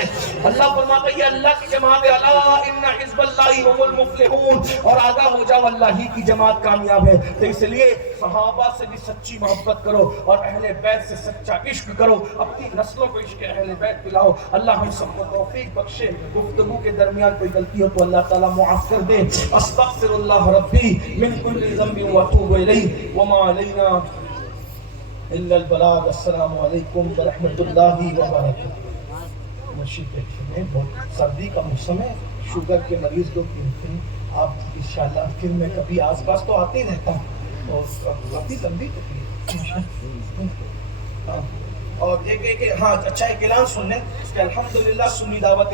اللہ فرماتا ہے یہ اللہ کی جماعت ہے، الا ان حزب اللہ هم المفلحون، اور آگاہ ہو جاؤ اللہ ہی کی جماعت کامیاب ہے۔ تو اس لیے صحابہ سے بھی سچی محبت کرو اور اہل بیت سے سچا عشق کرو، اپنی نسلوں کو عشق اہل بیت پلاؤ۔ اللہ ہم سب کو توفیق بخشے، گفتگو کے درمیان کوئی غلطی ہو تو اللہ تعالیٰ معاف کر دے۔ استغفر اللہ ربی من کل ذنب واتوب الیہ وما علینا الا البلاغ۔ السلام علیکم ورحمۃ اللہ وبرکاتہ۔ مشید دیکھیں بہت سردی کا موسم ہے، شوگر کے مریض لوگ ملتے ہیں، آپ انشاءاللہ پھر میں کبھی آس پاس تو آتے ہی رہتا ہوں، اور کافی لمبی تکلیف۔ اور ایک ہاں اچھا ایک اعلان سن لیں کہ الحمدللہ سنی دعوت